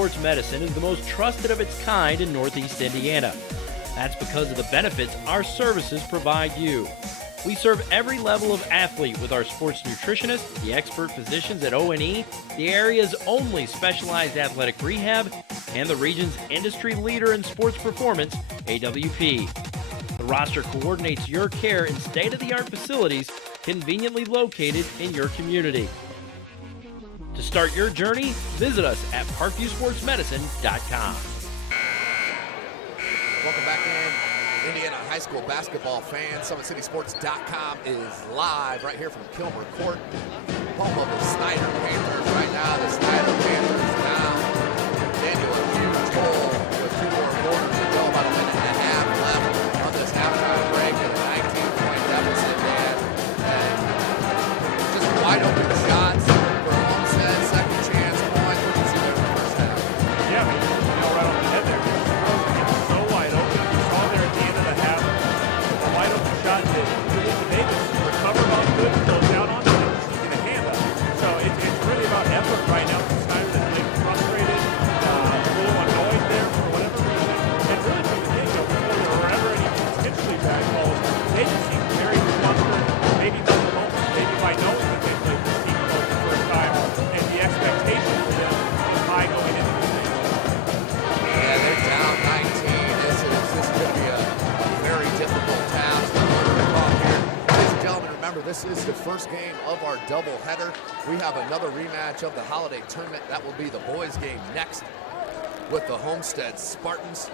Sports Medicine is the most trusted of its kind in Northeast Indiana. That's because of the benefits our services provide you. We serve every level of athlete with our sports nutritionists, the expert physicians at O&E, the area's only specialized athletic rehab, and the region's industry leader in sports performance, AWP. The roster coordinates your care in state-of-the-art facilities conveniently located in your community. To start your journey, visit us at parkviewsportsmedicine.com. Welcome back in. Indiana high school basketball fans. SummitCitySports.com is live right here from Kilmer Court, home of the Snider Panthers. Right now, the Snider Panthers down into a huge hole with 2 more quarters to go. About a minute and a half left on this halftime break and a 19-point deficit, man. And just wide open shots for Homestead. Second chance points. What did you see there in the first half? Yeah, but right on the head there. It's so wide open. You saw there at the end of the half, a wide open shot that Davis recovered on good, goes down on it, and get a hand up. So it's really about effort right now for Snider. That they're frustrated, a little annoyed there for whatever reason. And really from the get-go, before there were ever any potentially bad calls, they just seemed very flustered, maybe by the moment, maybe by knowing that they played this team for the first time, and the expectation for them is high going into the game. Yeah, they're down 19. This could be a very difficult task. Ladies and gentlemen, remember, this is the first game of our doubleheader. We have another rematch of the holiday tournament. That will be the boys' game next with the Homestead Spartans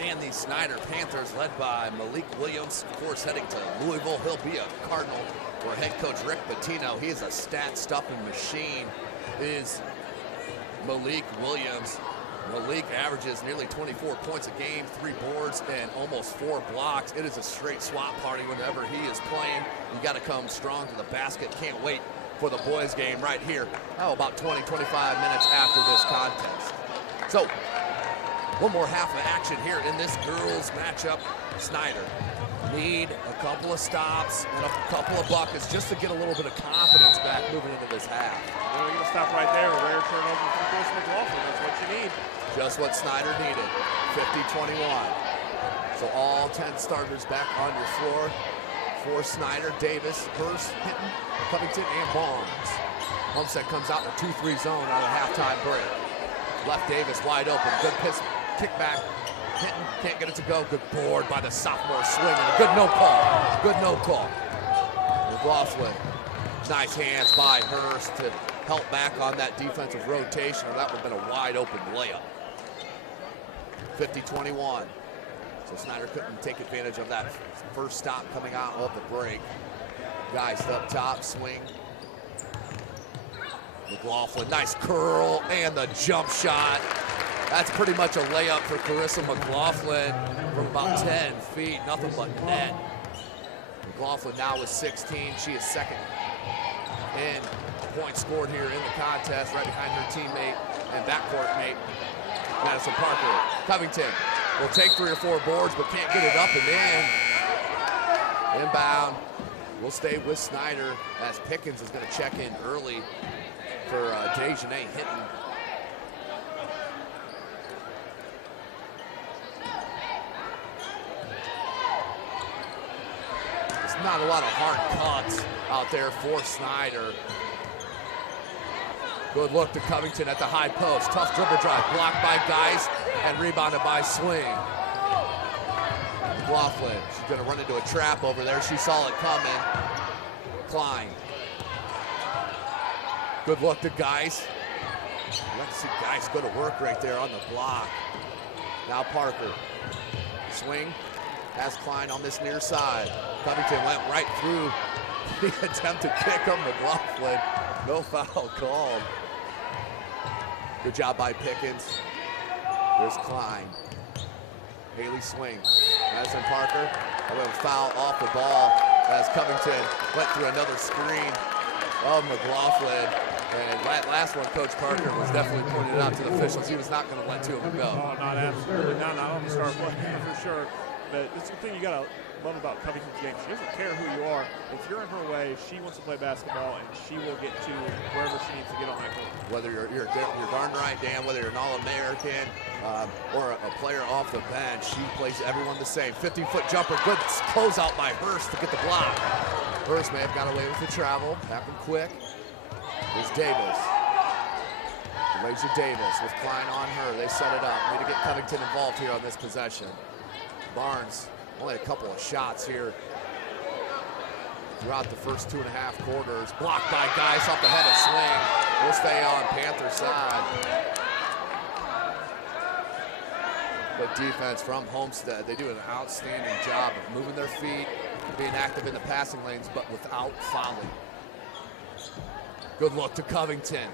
and the Snider Panthers, led by Malik Williams, of course, heading to Louisville. He'll be a Cardinal, where head coach Rick Pitino, he is a stat-stuffing machine, is Malik Williams. Malik averages nearly 24 points a game, 3 boards, and almost 4 blocks. It is a straight swap party whenever he is playing. You got to come strong to the basket. Can't wait for the boys' game right here. Oh, about 20, 25 minutes after this contest. So, one more half of action here in this girls' matchup. Snider need a couple of stops and a couple of buckets just to get a little bit of confidence back moving into this half. We're going to stop right there. A rare turnover from Chris McLaughlin. That's what you need. Just what Snider needed. 50-21. So all 10 starters back on your floor for Snider, Davis, Hurst, Hinton, Covington, and Barnes. Homestead comes out in a 2-3 zone out of halftime break. Left Davis wide open. Good kick back. Hinton can't get it to go. Good board by the sophomore swing. And a good no call. Good no call. McLaughlin. Nice hands by Hurst to help back on that defensive rotation, or that would have been a wide open layup. 50-21. So Snider couldn't take advantage of that first stop coming out of the break. Guys up top, swing. McLaughlin, nice curl, and the jump shot. That's pretty much a layup for Carissa McLaughlin from about 10 feet, nothing but net. McLaughlin now with 16, she is second in points scored here in the contest, right behind her teammate and backcourt mate, Madison Parker. Covington will take 3 or 4 boards, but can't get it up and in. Inbound. We'll stay with Snider as Pickens is going to check in early for Dejanay Hinton. There's not a lot of hard cuts out there for Snider. Good look to Covington at the high post. Tough dribble drive, blocked by Geis and rebounded by Swing. McLaughlin, she's gonna run into a trap over there. She saw it coming. Klein. Good look to Geis. I'd like to see Geis go to work right there on the block. Now Parker. Swing. Has Klein on this near side. Covington went right through the attempt to kick of McLaughlin. No foul called. Good job by Pickens. There's Klein. Haley Swing. Madison Parker. A little foul off the ball as Covington went through another screen of McLaughlin. And last one, Coach Parker was definitely pointing it out to the officials. He was not going to let 2 of them go. Oh, not absolutely not on the start play for sure. But it's the thing you got to love about Covington's game. She doesn't care who you are. If you're in her way, she wants to play basketball, and she will get to wherever she needs to get on that court. Whether you're darn right, Dan, whether you're an All-American or a player off the bench, she plays everyone the same. 50-foot jumper, good closeout by Hurst to get the block. Hurst may have got away with the travel. Happened quick. Here's Davis. Elijah Davis with Klein on her. They set it up. Need to get Covington involved here on this possession. Barnes, only a couple of shots here throughout the first 2.5 quarters. Blocked by Geis off the head of swing. We'll stay on Panther side. But defense from Homestead, they do an outstanding job of moving their feet, being active in the passing lanes, but without fouling. Good look to Covington.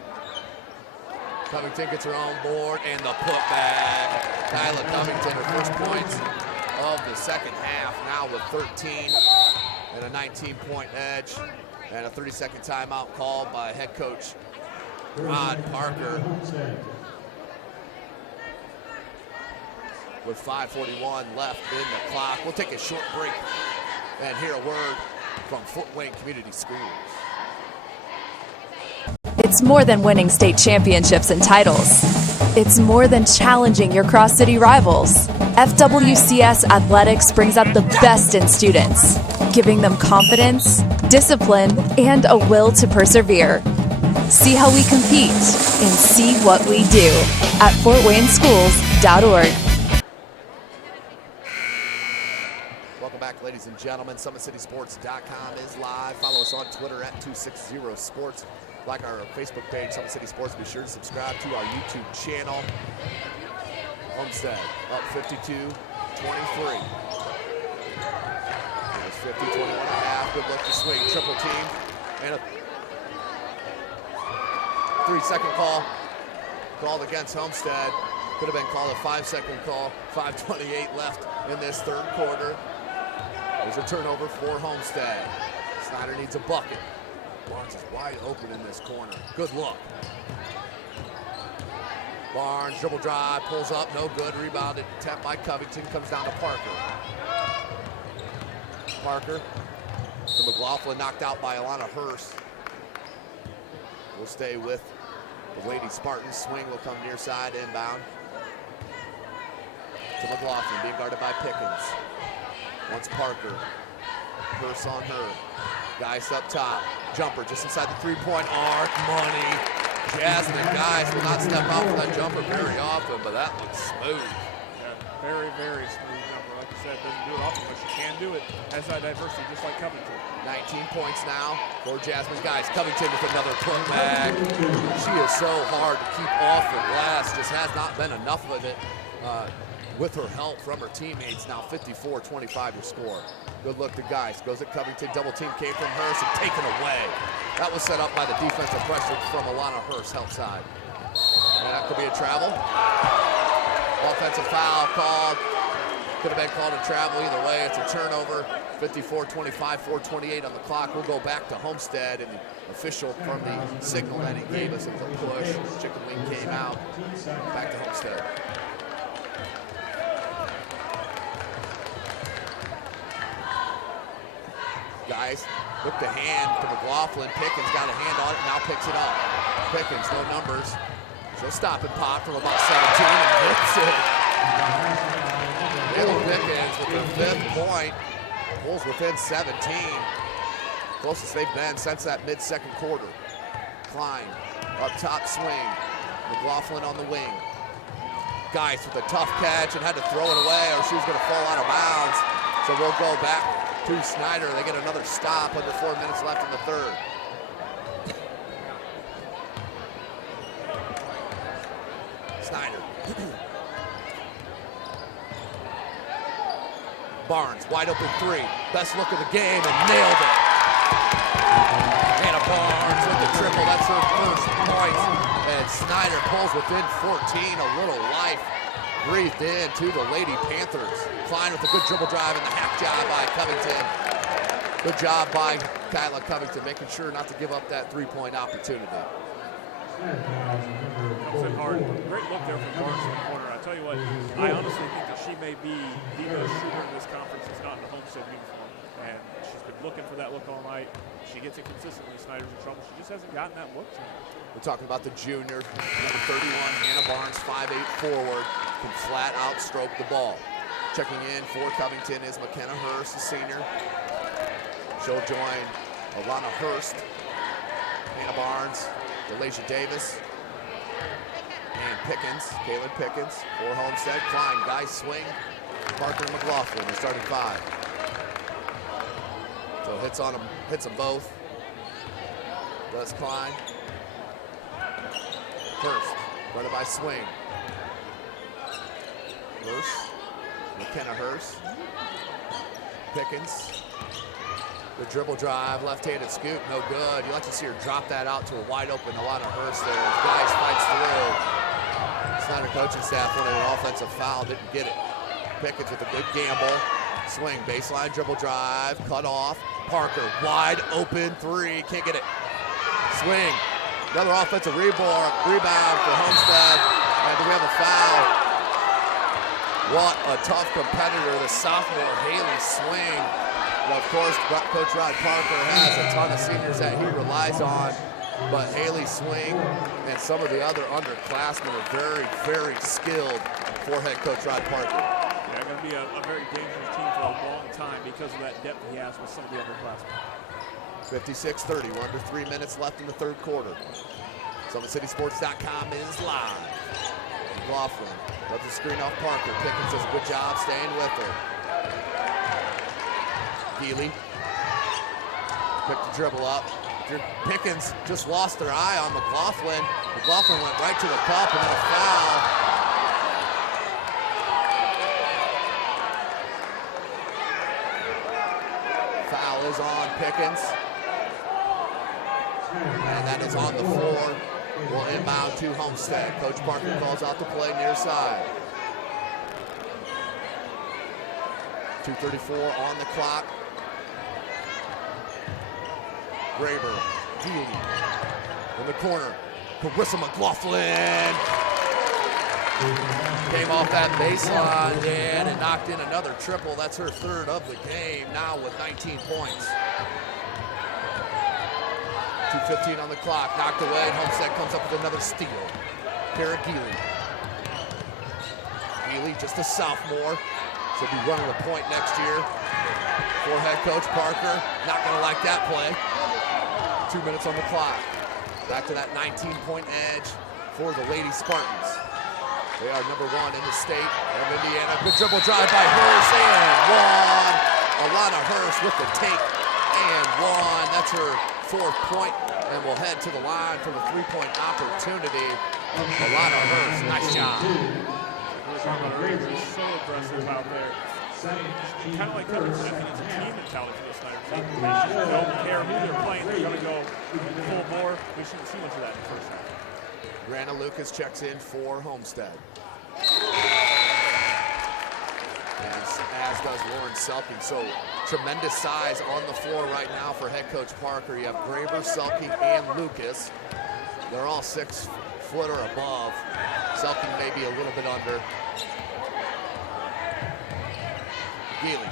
Covington gets her own board and the putback. Kyla Covington, her first points of the second half, now with 13 and a 19-point edge, and a 30-second timeout called by head coach Rod Parker. With 5:41 left in the clock. We'll take a short break and hear a word from Fort Wayne Community Schools. It's more than winning state championships and titles. It's more than challenging your cross-city rivals. FWCS Athletics brings out the best in students, giving them confidence, discipline, and a will to persevere. See how we compete and see what we do at fortwayneschools.org. Welcome back, ladies and gentlemen. SummitCitySports.com is live. Follow us on Twitter at 260sports. Like our Facebook page, Summit City Sports. Be sure to subscribe to our YouTube channel. Homestead up 52-23. It's 50-21.5. Good look to swing. Triple team. And a 3-second call called against Homestead. Could have been called a 5-second call. 5:28 left in this third quarter. There's a turnover for Homestead. Snider needs a bucket. Barnes is wide open in this corner. Good look. Barnes, dribble drive, pulls up, no good. Rebounded, tapped by Covington, comes down to Parker. Parker to McLaughlin, knocked out by Alana Hurst. We'll stay with the Lady Spartans. Swing will come near side, inbound. To McLaughlin, being guarded by Pickens. Once Parker. Hurst on her. Geis up top. Jumper just inside the three-point arc. Money. Jasmine Geis will not step out for that jumper very often, but that looks smooth. Yeah, very, very smooth jumper. Like you said, doesn't do it often, but she can do it. Has that diversity, just like Covington. 19 points now for Jasmine Geis. Covington with another putback. She is so hard to keep off the glass. Just has not been enough of it with her help from her teammates. Now 54-25 your score. Good look to Geis. Goes at Covington. Double team came from Hurst and taken away. That was set up by the defensive pressure from Alana Hurst, help side. And that could be a travel. Offensive foul called. Could have been called a travel either way. It's a turnover. 54-25, 4:28 on the clock. We'll go back to Homestead, and the official from the signal that he gave us of the push. Chicken wing came out. Back to Homestead. Geis look the hand to McLaughlin. Pickens got a hand on it, now picks it up. Pickens, no numbers. She'll stop and pop from about 17 and hits it. Taylor Pickens with the 5th point. Pulls within 17. Closest they've been since that mid-second quarter. Klein, up top swing. McLaughlin on the wing. Geis with a tough catch and had to throw it away or she was going to fall out of bounds. So we'll go back to Snider. They get another stop under 4 minutes left in the third. Snider. Barnes, wide open three. Best look of the game and nailed it. Anna Barnes with the triple. That's her first point. And Snider pulls within 14. A little life breathed in to the Lady Panthers. Klein with a good dribble drive and the hack job by Covington. Good job by Kyla Covington, making sure not to give up that three-point opportunity. Comes in hard. Great look there from Barnes in the corner. I tell you what, I honestly think that she may be the best shooter in this not in a Homestead uniform. And she's been looking for that look all night. She gets it consistently. Snider's in trouble. She just hasn't gotten that look tonight. We're talking about the junior, number 31, Hannah Barnes, 5'8" forward, can flat out stroke the ball. Checking in for Covington is McKenna Hurst, a senior. She'll join Alana Hurst, Hannah Barnes, Delasha Davis, and Pickens, Kaylin Pickens for Homestead. Klein, guys swing. Parker and McLaughlin, the starting 5. So hits them both. Does Klein. Hurst, run it by Swing. Hurst, McKenna Hurst. Pickens. The dribble drive, left-handed scoop, no good. You like to see her drop that out to a wide open Alana Hurst there. Guys fights through. Snider coaching staff wanted an offensive foul, didn't get it. Pickens with a good gamble. Swing, baseline dribble drive, cut off. Parker, wide open 3, can't get it. Swing, another offensive rebound for Homestead. And do we have a foul? What a tough competitor, the sophomore Haley Swing. Well, of course, Coach Rod Parker has a ton of seniors that he relies on, but Haley Swing and some of the other underclassmen are very, very skilled for head coach Rod Parker. Yeah, going to be a very dangerous team for a long time because of that depth he has with some of the underclassmen. 56-30, we're under 3 minutes left in the third quarter. SummitCitySports.com is live. McLaughlin lets the screen off Parker. Pickens does a good job staying with her. Healy picked the dribble up. Pickens just lost their eye on McLaughlin. McLaughlin went right to the cup and then a foul. Foul is on Pickens. And that is on the floor. Will inbound to Homestead. Coach Parker calls out the play near side. 2:34 on the clock. Graber, Healy in the corner. Carissa McLaughlin came off that baseline and knocked in another triple. That's her third of the game, now with 19 points. 2:15 on the clock, knocked away. Homestead comes up with another steal. Kara Geely. Geely, just a sophomore. She'll be running the point next year for head coach Parker. Not going to like that play. 2 minutes on the clock. Back to that 19-point edge for the Lady Spartans. They are number 1 in the state of Indiana. Good dribble drive by Hurst and one. Alana Hurst with the take and one. That's her 4th point, and we'll head to the line for the 3-point opportunity. Alana Hurst, nice job. He's so aggressive out there. Kind of like Covington, I think it's a team mentality for the Snider team. They don't care who they're playing, they're going to go full bore. We shouldn't see much of that in the first half. Grana Lucas checks in for Homestead. As does Lauren Selke. So tremendous size on the floor right now for head coach Parker. You have Graber, Selke, and Lucas. They're all 6 foot or above. Selke maybe a little bit under. Geely,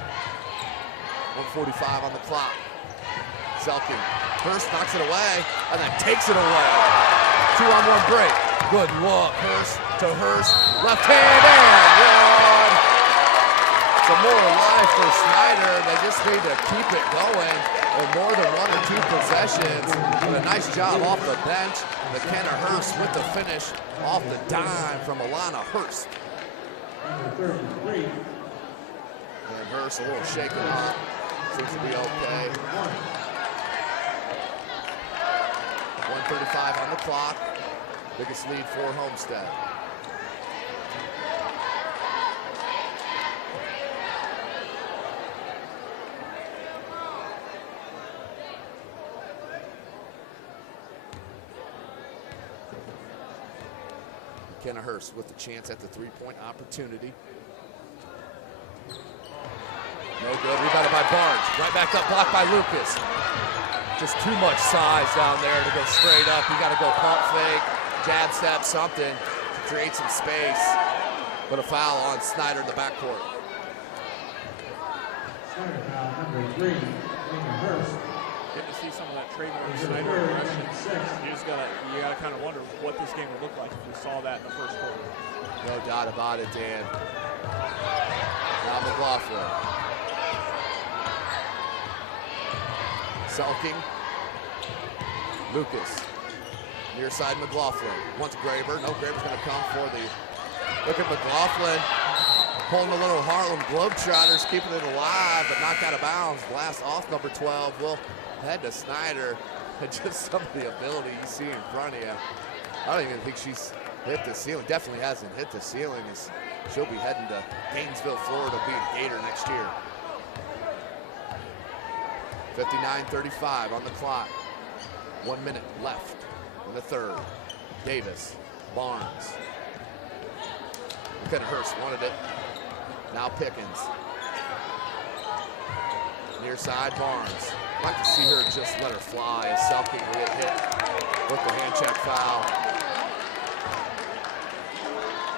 1:45 on the clock. Selke, Hurst knocks it away and then takes it away. 2-on-1 break. Good look, Hurst to Hurst, left hand and one. Some more life for Snider. They just need to keep it going in more than 1 or 2 possessions. But a nice job off the bench. McKenna Hurst with the finish off the dime from Alana Hurst. And Hurst a little shaken up. Seems to be okay. 1:35 on the clock. Biggest lead for Homestead. McKenna Hurst with the chance at the 3-point opportunity. No good, rebounded by Barnes. Right back up, blocked by Lucas. Just too much size down there to go straight up. You gotta go pump fake, jab step, something to create some space. But a foul on Snider in the backcourt. Snider foul number 3, Lena Hurst. Getting to see some of that Trayvon Snider aggression. You gotta kind of wonder what this game would look like if we saw that in the first quarter. No doubt about it, Dan. Now McLaughlin. Selking. Lucas. Near side McLaughlin. Wants Graver. No, Graver's going to come for the... Look at McLaughlin. Pulling a little Harlem Globetrotters, keeping it alive, but knocked out of bounds. Blast off number 12. Will head to Snider. And just some of the ability you see in front of you. I don't even think she's hit the ceiling. Definitely hasn't hit the ceiling. She'll be heading to Gainesville, Florida, being Gator next year. 59:35 on the clock. 1 minute left in the third. Davis, Barnes. Lieutenant Hurst wanted it. Now Pickens. Near side, Barnes. I'd like to see her just let her fly as Selking will get hit with the hand check foul.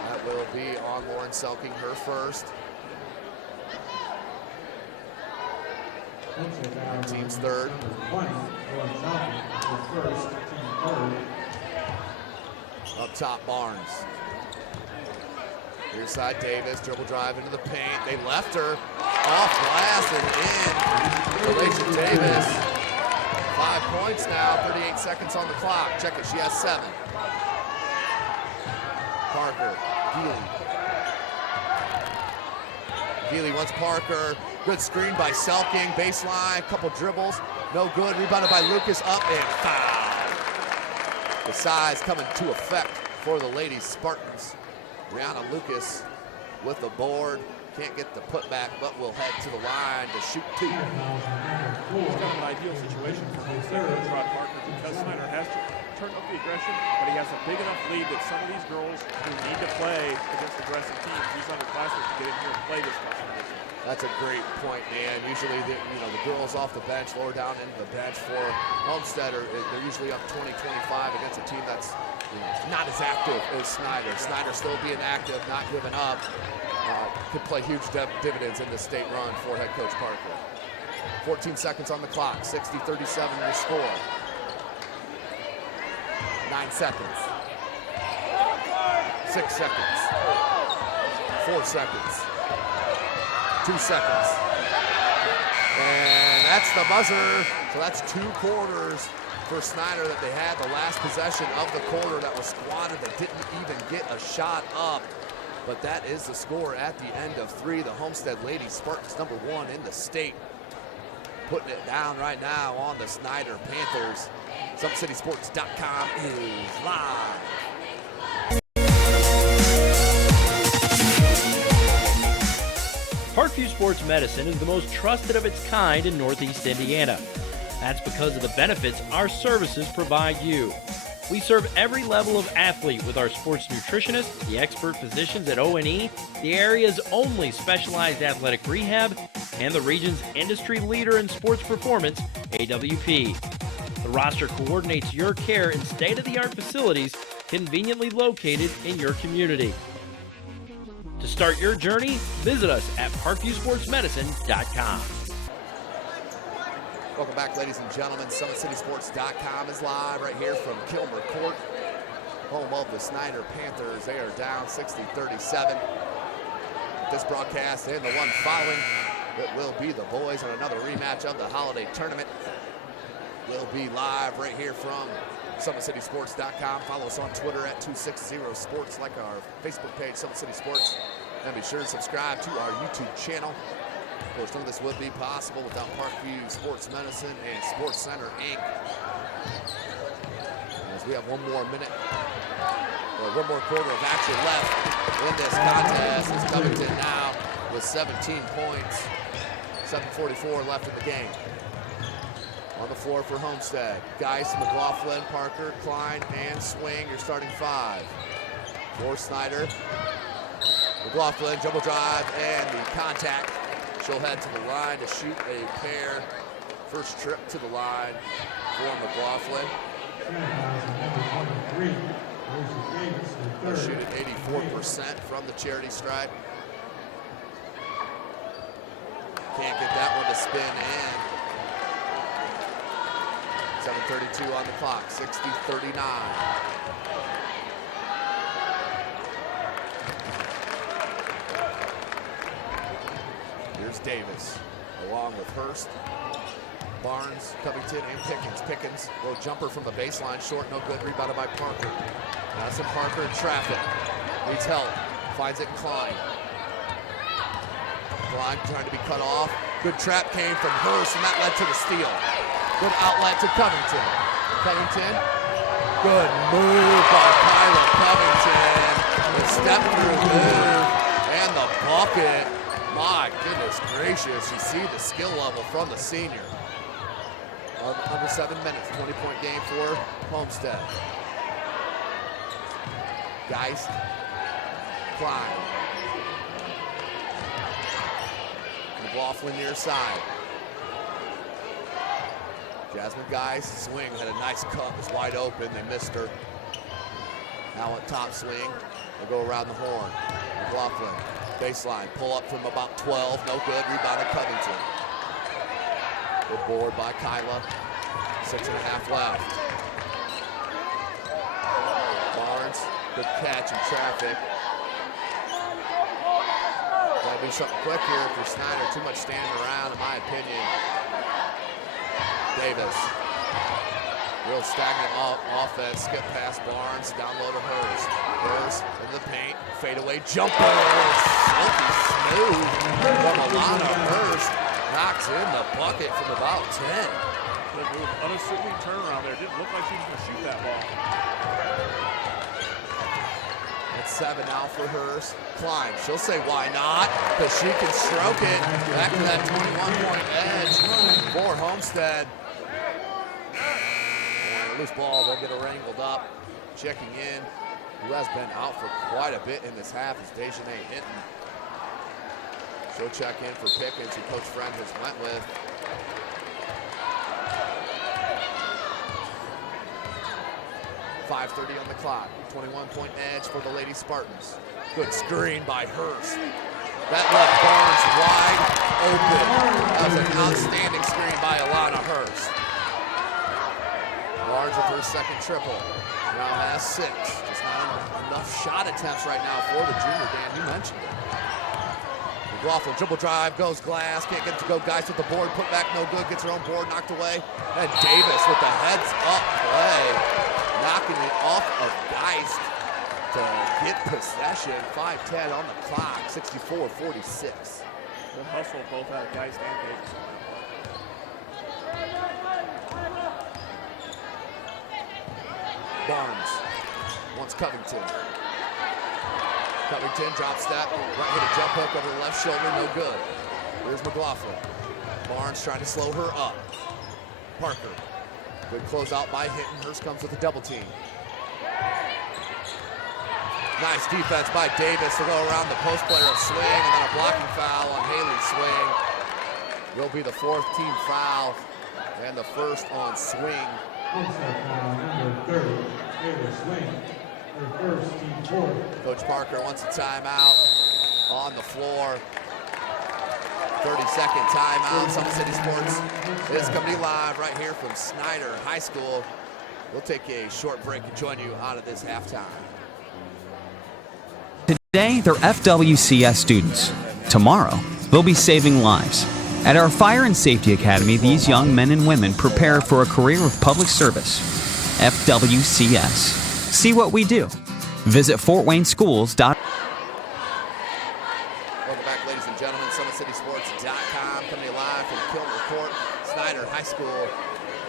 That will be on Lauren Selking, her first. Team's third. 20, Lauren Selking, her first, team third. Up top, Barnes. Near side, Davis, dribble drive into the paint. They left her off glass and in. Alicia Davis, 5 points now, 38 seconds on the clock. Check it, she has 7. Parker, Healy. Healy wants Parker. Good screen by Selking, baseline, couple dribbles. No good, rebounded by Lucas, up and foul. The size coming to effect for the ladies Spartans. Brianna Lucas with the board. Can't get the putback, but will head to the line to shoot 2. It's kind of an ideal situation for Rod Parker because Snider has to turn up the aggression, but he has a big enough lead that some of these girls who need to play against aggressive teams, these underclassmen can get in here and play this competition. That's a great point, Dan. Usually, the girls off the bench, lower down into the bench for Homestead, they're usually up 20-25 against a team that's not as active as Snider. Snider still being active, not giving up. Could play huge dividends in this state run for head coach Parker. 14 seconds on the clock, 60-37 your score. 9 seconds. 6 seconds. 4 seconds. 2 seconds. And that's the buzzer. So that's 2 quarters for Snider that they had. The last possession of the quarter that was squandered, that didn't even get a shot up. But that is the score at the end of 3. The Homestead Ladies Spartans, number 1 in the state. Putting it down right now on the Snider Panthers. SummitCitySports.com is live. Parkview Sports Medicine is the most trusted of its kind in Northeast Indiana. That's because of the benefits our services provide you. We serve every level of athlete with our sports nutritionists, the expert physicians at O&E, the area's only specialized athletic rehab, and the region's industry leader in sports performance, AWP. The roster coordinates your care in state-of-the-art facilities conveniently located in your community. To start your journey, visit us at parkviewsportsmedicine.com. Welcome back, ladies and gentlemen. SummitCitySports.com is live right here from Kilmer Court, home of the Snider Panthers. They are down 60-37. This broadcast and the one following, it will be the boys on another rematch of the holiday tournament. Will be live right here from SummitCitySports.com. Follow us on Twitter at 260sports, like our Facebook page, Summit City Sports, and be sure to subscribe to our YouTube channel. Of course, none of this would be possible without Parkview Sports Medicine and Sports Center, Inc. As we have one more minute, or one more quarter of action left in this contest, as Covington now with 17 points, 7:44 left in the game. On the floor for Homestead, Geis, McLaughlin, Parker, Klein, and Swing, your starting 5. For Snider, McLaughlin, dribble drive, and the contact. She'll head to the line to shoot a pair. First trip to the line for McLaughlin. They'll shoot at 84% from the charity stripe. Can't get that one to spin in. 7:32 on the clock, 60-39. Here's Davis, along with Hurst, Barnes, Covington, and Pickens. Pickens, little jumper from the baseline, short, no good, rebounded by Parker. Madison Parker in traffic, needs help, finds it Klein. Klein trying to be cut off. Good trap came from Hurst, and that led to the steal. Good outlet to Covington. Covington, good move by Kyla Covington. The step through move, and the bucket. My goodness gracious, you see the skill level from the senior. Under 7 minutes, 20-point game for Homestead. Geist, Klein. McLaughlin near side. Jasmine Geist, swing, had a nice cut, was wide open, they missed her. Now at top swing, they'll go around the horn. McLaughlin, baseline, pull up from about 12, no good, rebounded Covington. Good board by Kyla, 6.5 left. Barnes, good catch in traffic. Gotta do something quick here for Snider, too much standing around in my opinion. Davis, real stagnant offense, skip past Barnes, down low to Hurst. Hurst in the paint, fadeaway jumper, silky smooth from Alana Hurst. Knocks in the bucket from about 10. Good move, unassuming turnaround there. Didn't look like she was gonna shoot that ball. It's 7 now for Hurst. Klein, she'll say why not, because she can stroke it. Back to that 21-point edge for Homestead. And a loose ball, they'll get her wrangled up. Checking in, who has been out for quite a bit in this half, is Dejanay Hinton. She'll check in for Pickens, who Coach Friend has went with. .5:30 on the clock. 21-point edge for the Lady Spartans. Good screen by Hurst. That left Barnes wide open. That was an outstanding screen by Alana Hurst. Barnes with her second triple. Now has 6. Just not enough shot attempts right now for the junior. Dan, you mentioned it. McLaughlin, dribble drive, goes glass, can't get it to go. Geist with the board, put back, no good, gets her own board knocked away. And Davis with the heads up play, knocking it off of Geist to get possession. 5:10 on the clock, 64-46. Good hustle both out of Geist and Davis. Barnes wants Covington. Covington, drop step, right hit a jump hook over the left shoulder, no good. Here's McLaughlin. Barnes trying to slow her up. Parker, good closeout by Hinton. Hurst comes with a double team. Nice defense by Davis to go around the post player of Swing, and then a blocking foul on Haley Swing. Will be the 4th team foul, and the first on Swing. Number 30, Haley Swing. Her first, team 4. Coach Parker wants a timeout on the floor. 30-second timeout. Summit City Sports is coming to you live right here from Snider High School. We'll take a short break and join you out of this halftime. Today, they're FWCS students. Tomorrow, they'll be saving lives. At our Fire and Safety Academy, these young men and women prepare for a career of public service. FWCS. See what we do. Visit FortWayneSchools.com. Welcome back, ladies and gentlemen. SummitCitySports.com coming to you live from Kilmer Court, Snider High School.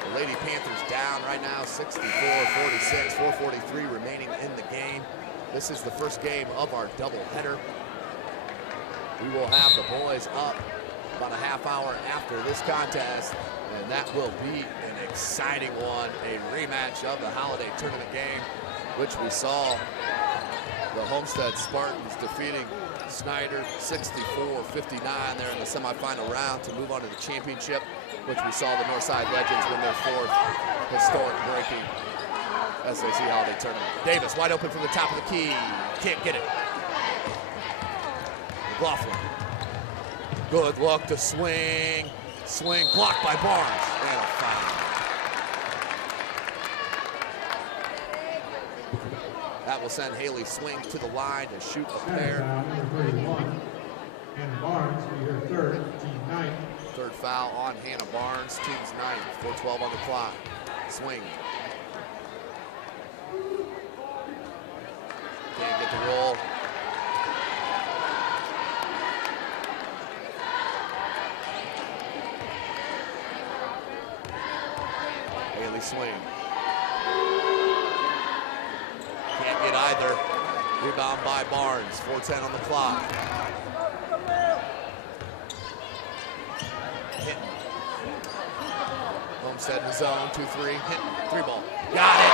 The Lady Panthers down right now, 64-46, 4:43 remaining in the game. This is the first game of our doubleheader. We will have the boys up about a half hour after this contest, and that will be an exciting one, a rematch of the holiday tournament game, which we saw the Homestead Spartans defeating Snider 64-59 there in the semifinal round to move on to the championship, which we saw the Northside Legends win their 4th historic breaking SAC holiday tournament. Davis wide open from the top of the key, can't get it. McLaughlin, Good look to swing. Swing blocked by Barnes. And a foul. That will send Haley Swing to the line to shoot a pair. Number 31. Hannah Barnes, for your third, team ninth. Third foul on Hannah Barnes, team's ninth. 4:12 on the clock. Swing. Can't get the roll. Haley Swing. Can't get either. Rebound by Barnes. 4:10 on the clock. Hit. Homestead in the zone. 2-3. Hit. 3-ball. Got it.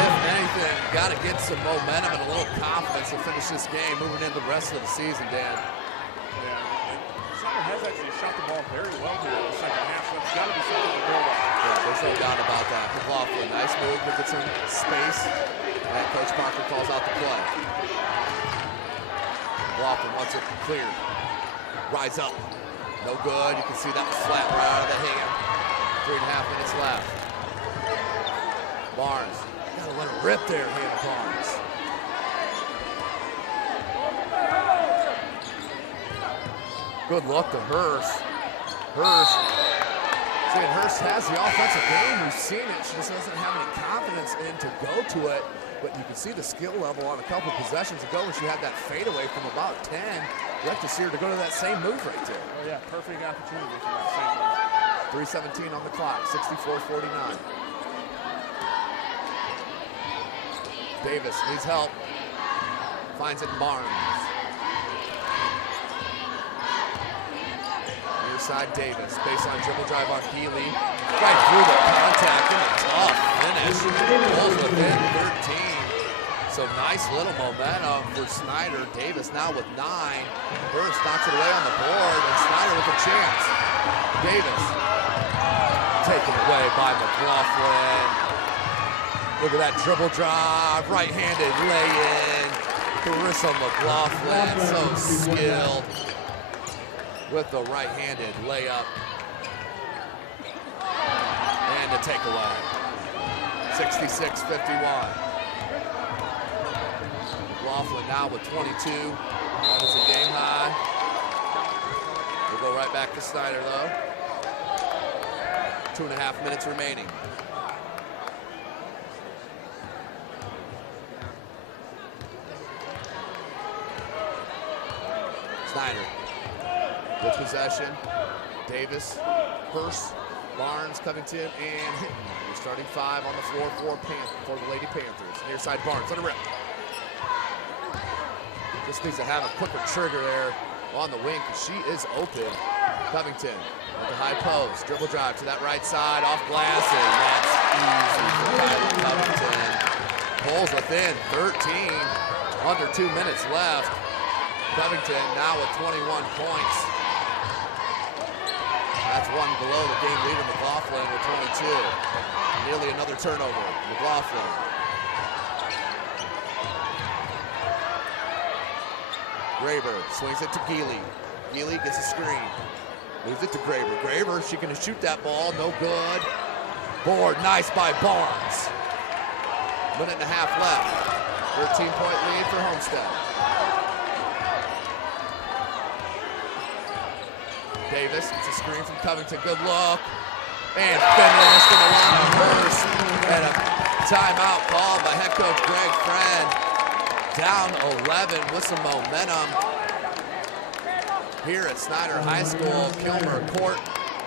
If anything, got to get some momentum and a little confidence to finish this game moving into the rest of the season, Dan. Yeah. Snider has actually shot the ball very well here in the second half, so it's got to be something to build on. Yeah, there's no doubt about that. McLaughlin, nice move to get some space. And Coach Parker calls out the play. McLaughlin wants it cleared. Rise up. No good. You can see that was flat right out of the hand. 3.5 minutes left. Barnes. Gotta let it rip there, Hannah Barnes. Good look to Hurst. Hurst has the offensive game. We've seen it. She just doesn't have any confidence in to go to it. But you can see the skill level on a couple possessions ago when she had that fadeaway from about 10. You have to see her to go to that same move right there. Oh yeah, perfect opportunity for that same move. 3:17 on the clock, 64-49. Davis needs help. Finds it in Barnes. Near side Davis. Baseline dribble drive on Healy. Right through the contact and a tough finish. Pulls within 13. So nice little momentum for Snider. Davis now with 9. Hurst knocks it away on the board, and Snider with a chance. Davis taken away by McLaughlin. Look at that dribble drive, right-handed lay-in. Carissa McLaughlin, so skilled with the right-handed layup. And a takeaway. 66-51. McLaughlin now with 22. That is a game high. We'll go right back to Snider though. 2.5 minutes remaining. Snider with possession. Davis, Hurst, Barnes, Covington, and Hinton. We're starting 5 on the floor for the Lady Panthers. Near side Barnes on the rip. Just needs to have a quicker trigger there on the wing because she is open. Covington at the high post. Dribble drive to that right side off glass, and that's easy for Kylie Covington. Pulls within 13. Under 2 minutes left. Covington now with 21 points. That's one below the game leader, McLaughlin, with 22. Nearly another turnover. McLaughlin. Graber swings it to Geely. Geely gets a screen. Moves it to Graber. Graber, she gonna shoot that ball, no good. Board, nice by Barnes. 1.5 minutes left. 13-point lead for Homestead. Davis, it's a screen from Covington, good look. And finished in the line of Hurst. And a timeout called by head coach Greg Friend. Down 11 with some momentum here at Snider High School, Kilmer Court.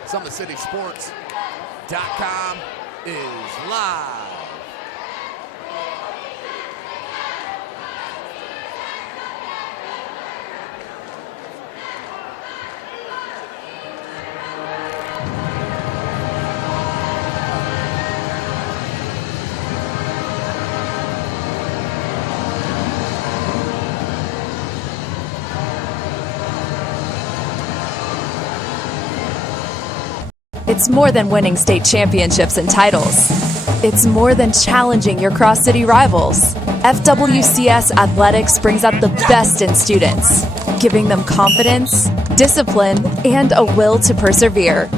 SummitCitySports.com is live. It's more than winning state championships and titles. It's more than challenging your cross-city rivals. FWCS Athletics brings out the best in students, giving them confidence, discipline, and a will to persevere.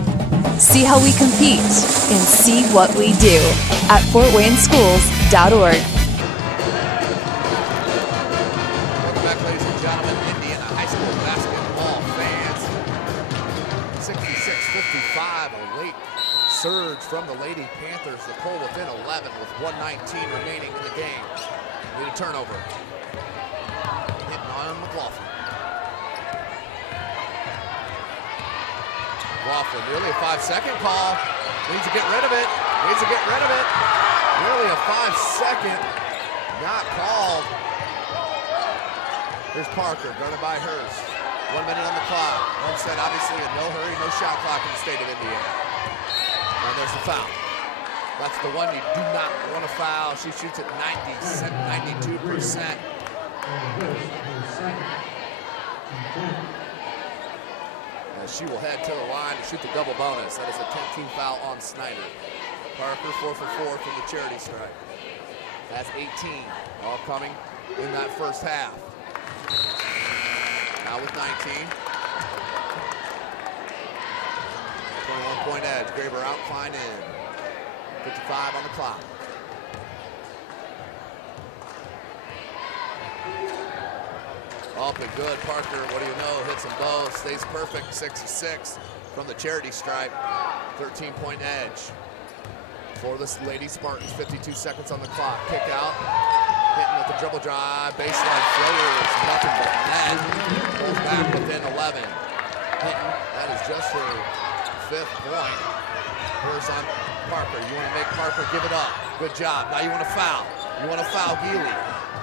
See how we compete and see what we do at FortWayneSchools.org. Welcome back, ladies and gentlemen, Indiana high school basketball fans. 66-55, a late surge from the Lady Panthers to pull within 11 with 1:19 remaining in the game. Need a turnover. Hitting on McLaughlin. McLaughlin, nearly a 5-second call. Needs to get rid of it. Needs to get rid of it. Nearly a 5-second. Not called. Here's Parker, guarded by Hurst. 1 minute on the clock. Homestead obviously in no hurry, no shot clock in the state of Indiana. And there's the foul. That's the one you do not want to foul. She shoots at 92%. As she will head to the line to shoot the double bonus. That is a 10-team foul on Snider. Parker 4 for 4 from the charity stripe. That's 18, all coming in that first half. Now with 19. 21-point edge. Graber out, Klein in. 55 on the clock. Up and good. Parker, what do you know? Hits them both. Stays perfect. 6-6 from the charity stripe. 13-point edge for the Lady Spartans. 52 seconds on the clock. Kick out. Hitting with the dribble drive. Baseline floaters. Nothing but net. Pulls back within 11. Hitting. That is just her 5th point. Hers on Parker. You want to make Parker give it up. Good job. Now you want to foul. You want to foul Healy.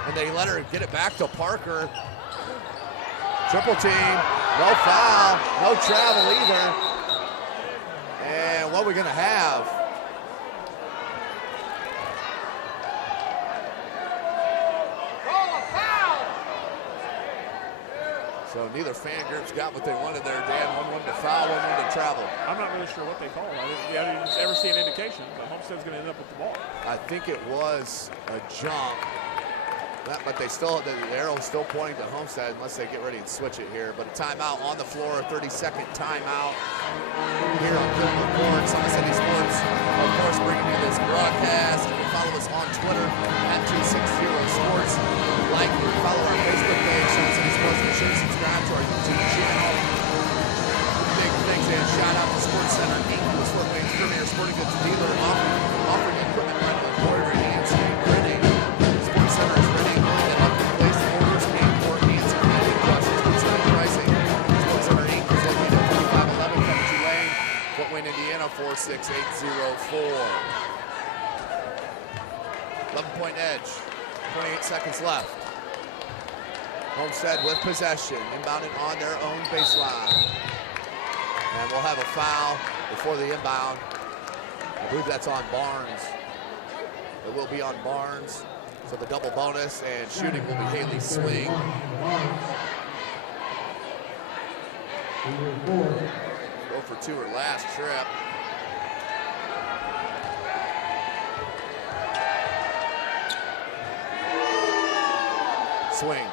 And they let her get it back to Parker. Triple team. No foul. No travel either. And what are we going to have? So neither fan groups got what they wanted there, Dan. One wanted to foul, one wanted to travel. I'm not really sure what they called. I didn't ever see an indication, but Homestead's going to end up with the ball. I think it was a jump. But they still, the arrow's still pointing to Homestead unless they get ready and switch it here. But a timeout on the floor, 30-second timeout here on Gilbert Court, SummitCitySports. Of course, bringing you this broadcast. You can follow us on Twitter at 260sports. Like and follow our Facebook page, SummitCitySports. Make sure you subscribe to our YouTube channel. Big thanks and shout out to Sports Center Inc., the Fort Wayne's premier sporting goods dealer, offering equipment rental, embroidery, and screen printing. Sports Center is ready to help you place orders and for answer any questions concerning pricing. Sports Center Inc. is located at 3511 Coventry Lane, Fort Wayne, Indiana 46804. 11-point edge. 28 seconds left. Homestead with possession, inbounding on their own baseline. And we'll have a foul before the inbound. I believe that's on Barnes. It will be on Barnes. So the double bonus and shooting will be Haley Swing. Go for 2 her last trip. Swing.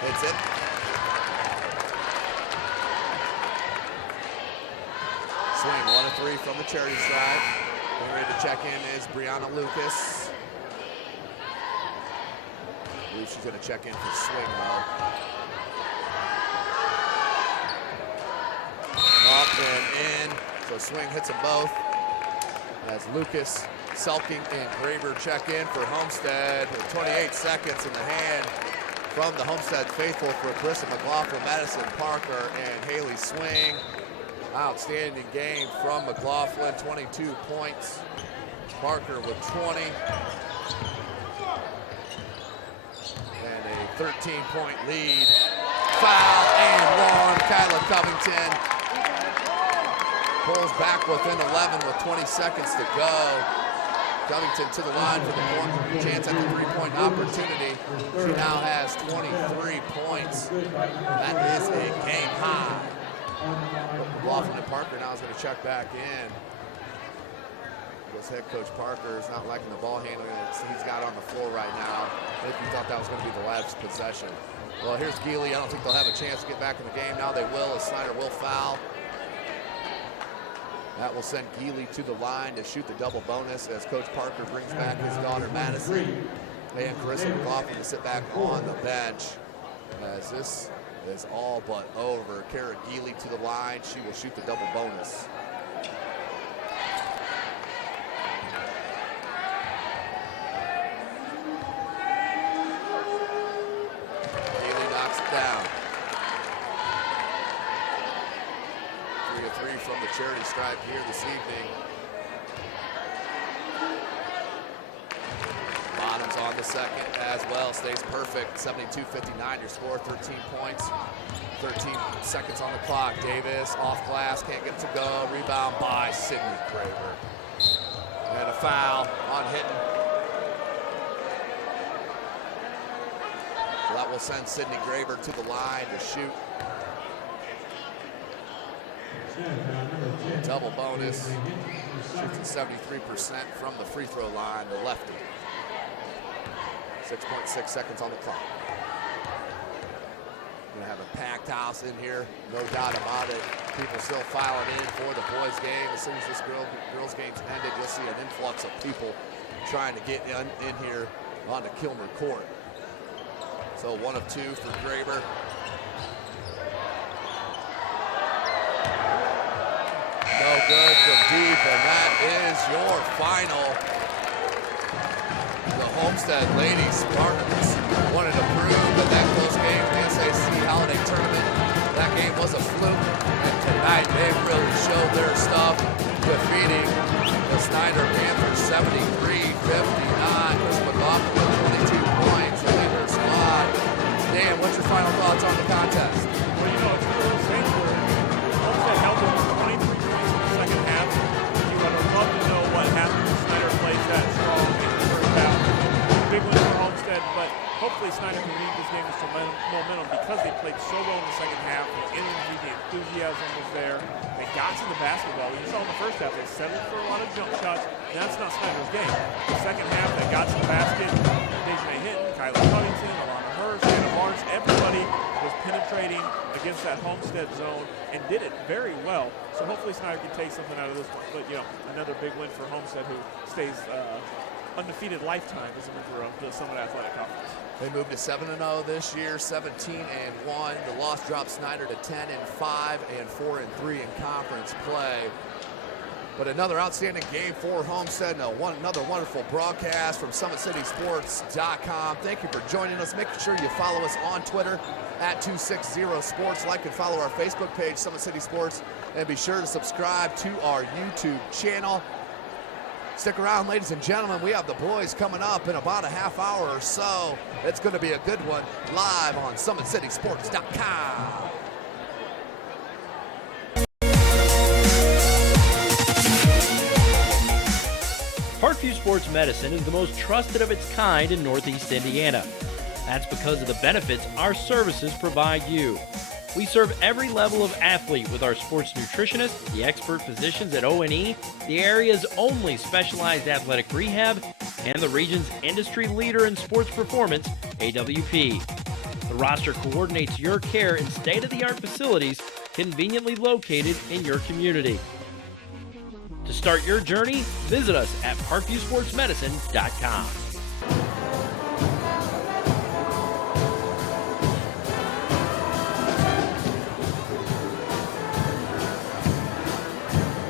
Hits it. Swing, 1 of 3 from the charity stripe. Getting ready to check in is Brianna Lucas. I believe she's going to check in for Swing, though. Up and in. So Swing hits them both. As Lucas, Selking, and Graber check in for Homestead. With 28 seconds in the hand from the Homestead faithful for Carissa McLaughlin, Madison Parker, and Haley Swing. Outstanding game from McLaughlin, 22 points. Parker with 20. And a 13-point lead. Foul and 1. Kyla Covington pulls back within 11 with 20 seconds to go. Covington to the line for the point, chance at the 3-point opportunity. She now has 23 points. That is a game high. McLaughlin and Parker now is going to check back in. Because head coach Parker is not liking the ball handling that he's got on the floor right now. I think he thought that was going to be the last possession. Well, here's Geely. I don't think they'll have a chance to get back in the game. Now they will, as Snider will foul. That will send Geely to the line to shoot the double bonus as Coach Parker brings back his daughter Madison and Carissa McLaughlin to sit back on the bench. As this is all but over. Kara Geely to the line. She will shoot the double bonus. Geely knocks it down. 3 of 3 from the charity stripe here this evening. Bottoms on the second as well, stays perfect. 72-59, your score, 13 points. 13 seconds on the clock. Davis off glass, can't get it to go. Rebound by Sydney Graver. And a foul on Hinton. So that will send Sydney Graver to the line to shoot. Double bonus. Shoots at 73% from the free throw line, the lefty. 6.6 seconds on the clock. Gonna have a packed house in here, no doubt about it. People still filing in for the boys' game. As soon as this girls' game's ended, you'll see an influx of people trying to get in here onto Kilmer Court. So 1 of 2 for Graver. No good from deep, and that is your final. The Homestead ladies Spartans wanted to prove that that close game in the SAC Holiday Tournament, that game was a fluke, and tonight they really showed their stuff, defeating the Snider Panthers 73-59. Chris McLaughlin with 22 points to lead her squad. Dan, what's your final thoughts on the contest? Well, you know, it's one of those things where Homestead held them to 23 points in the second half. You would have loved to know what happened when Snider plays that strong in the first half. Big win for Homestead, but hopefully Snider can lead this game with some momentum because they played so well in the second half. The energy, the enthusiasm was there. They got to the basketball. You saw in the first half, they settled for a lot of jump shots. That's not Snider's game. The second half, they got to the basket. Dejanay Hinton, Kylie Covington, Alana Hurst, Anna Barnes, everybody was penetrating against that Homestead zone and did it very well. So hopefully Snider can take something out of this one. But, you know, another big win for Homestead, who stays undefeated lifetime as a member of the Summit Athletic Conference. They moved to 7-0 this year, 17-1. The loss dropped Snider to 10-5 and 4-3 in conference play. But another outstanding game for Homestead and another wonderful broadcast from SummitCitySports.com. Thank you for joining us. Make sure you follow us on Twitter at 260sports. Like and follow our Facebook page, Summit City Sports. And be sure to subscribe to our YouTube channel. Stick around, ladies and gentlemen. We have the boys coming up in about a half hour or so. It's going to be a good one live on SummitCitySports.com. Parkview Sports Medicine is the most trusted of its kind in Northeast Indiana. That's because of the benefits our services provide you. We serve every level of athlete with our sports nutritionists, the expert physicians at O&E, the area's only specialized athletic rehab, and the region's industry leader in sports performance, AWP. The roster coordinates your care in state-of-the-art facilities conveniently located in your community. To start your journey, visit us at parkviewsportsmedicine.com.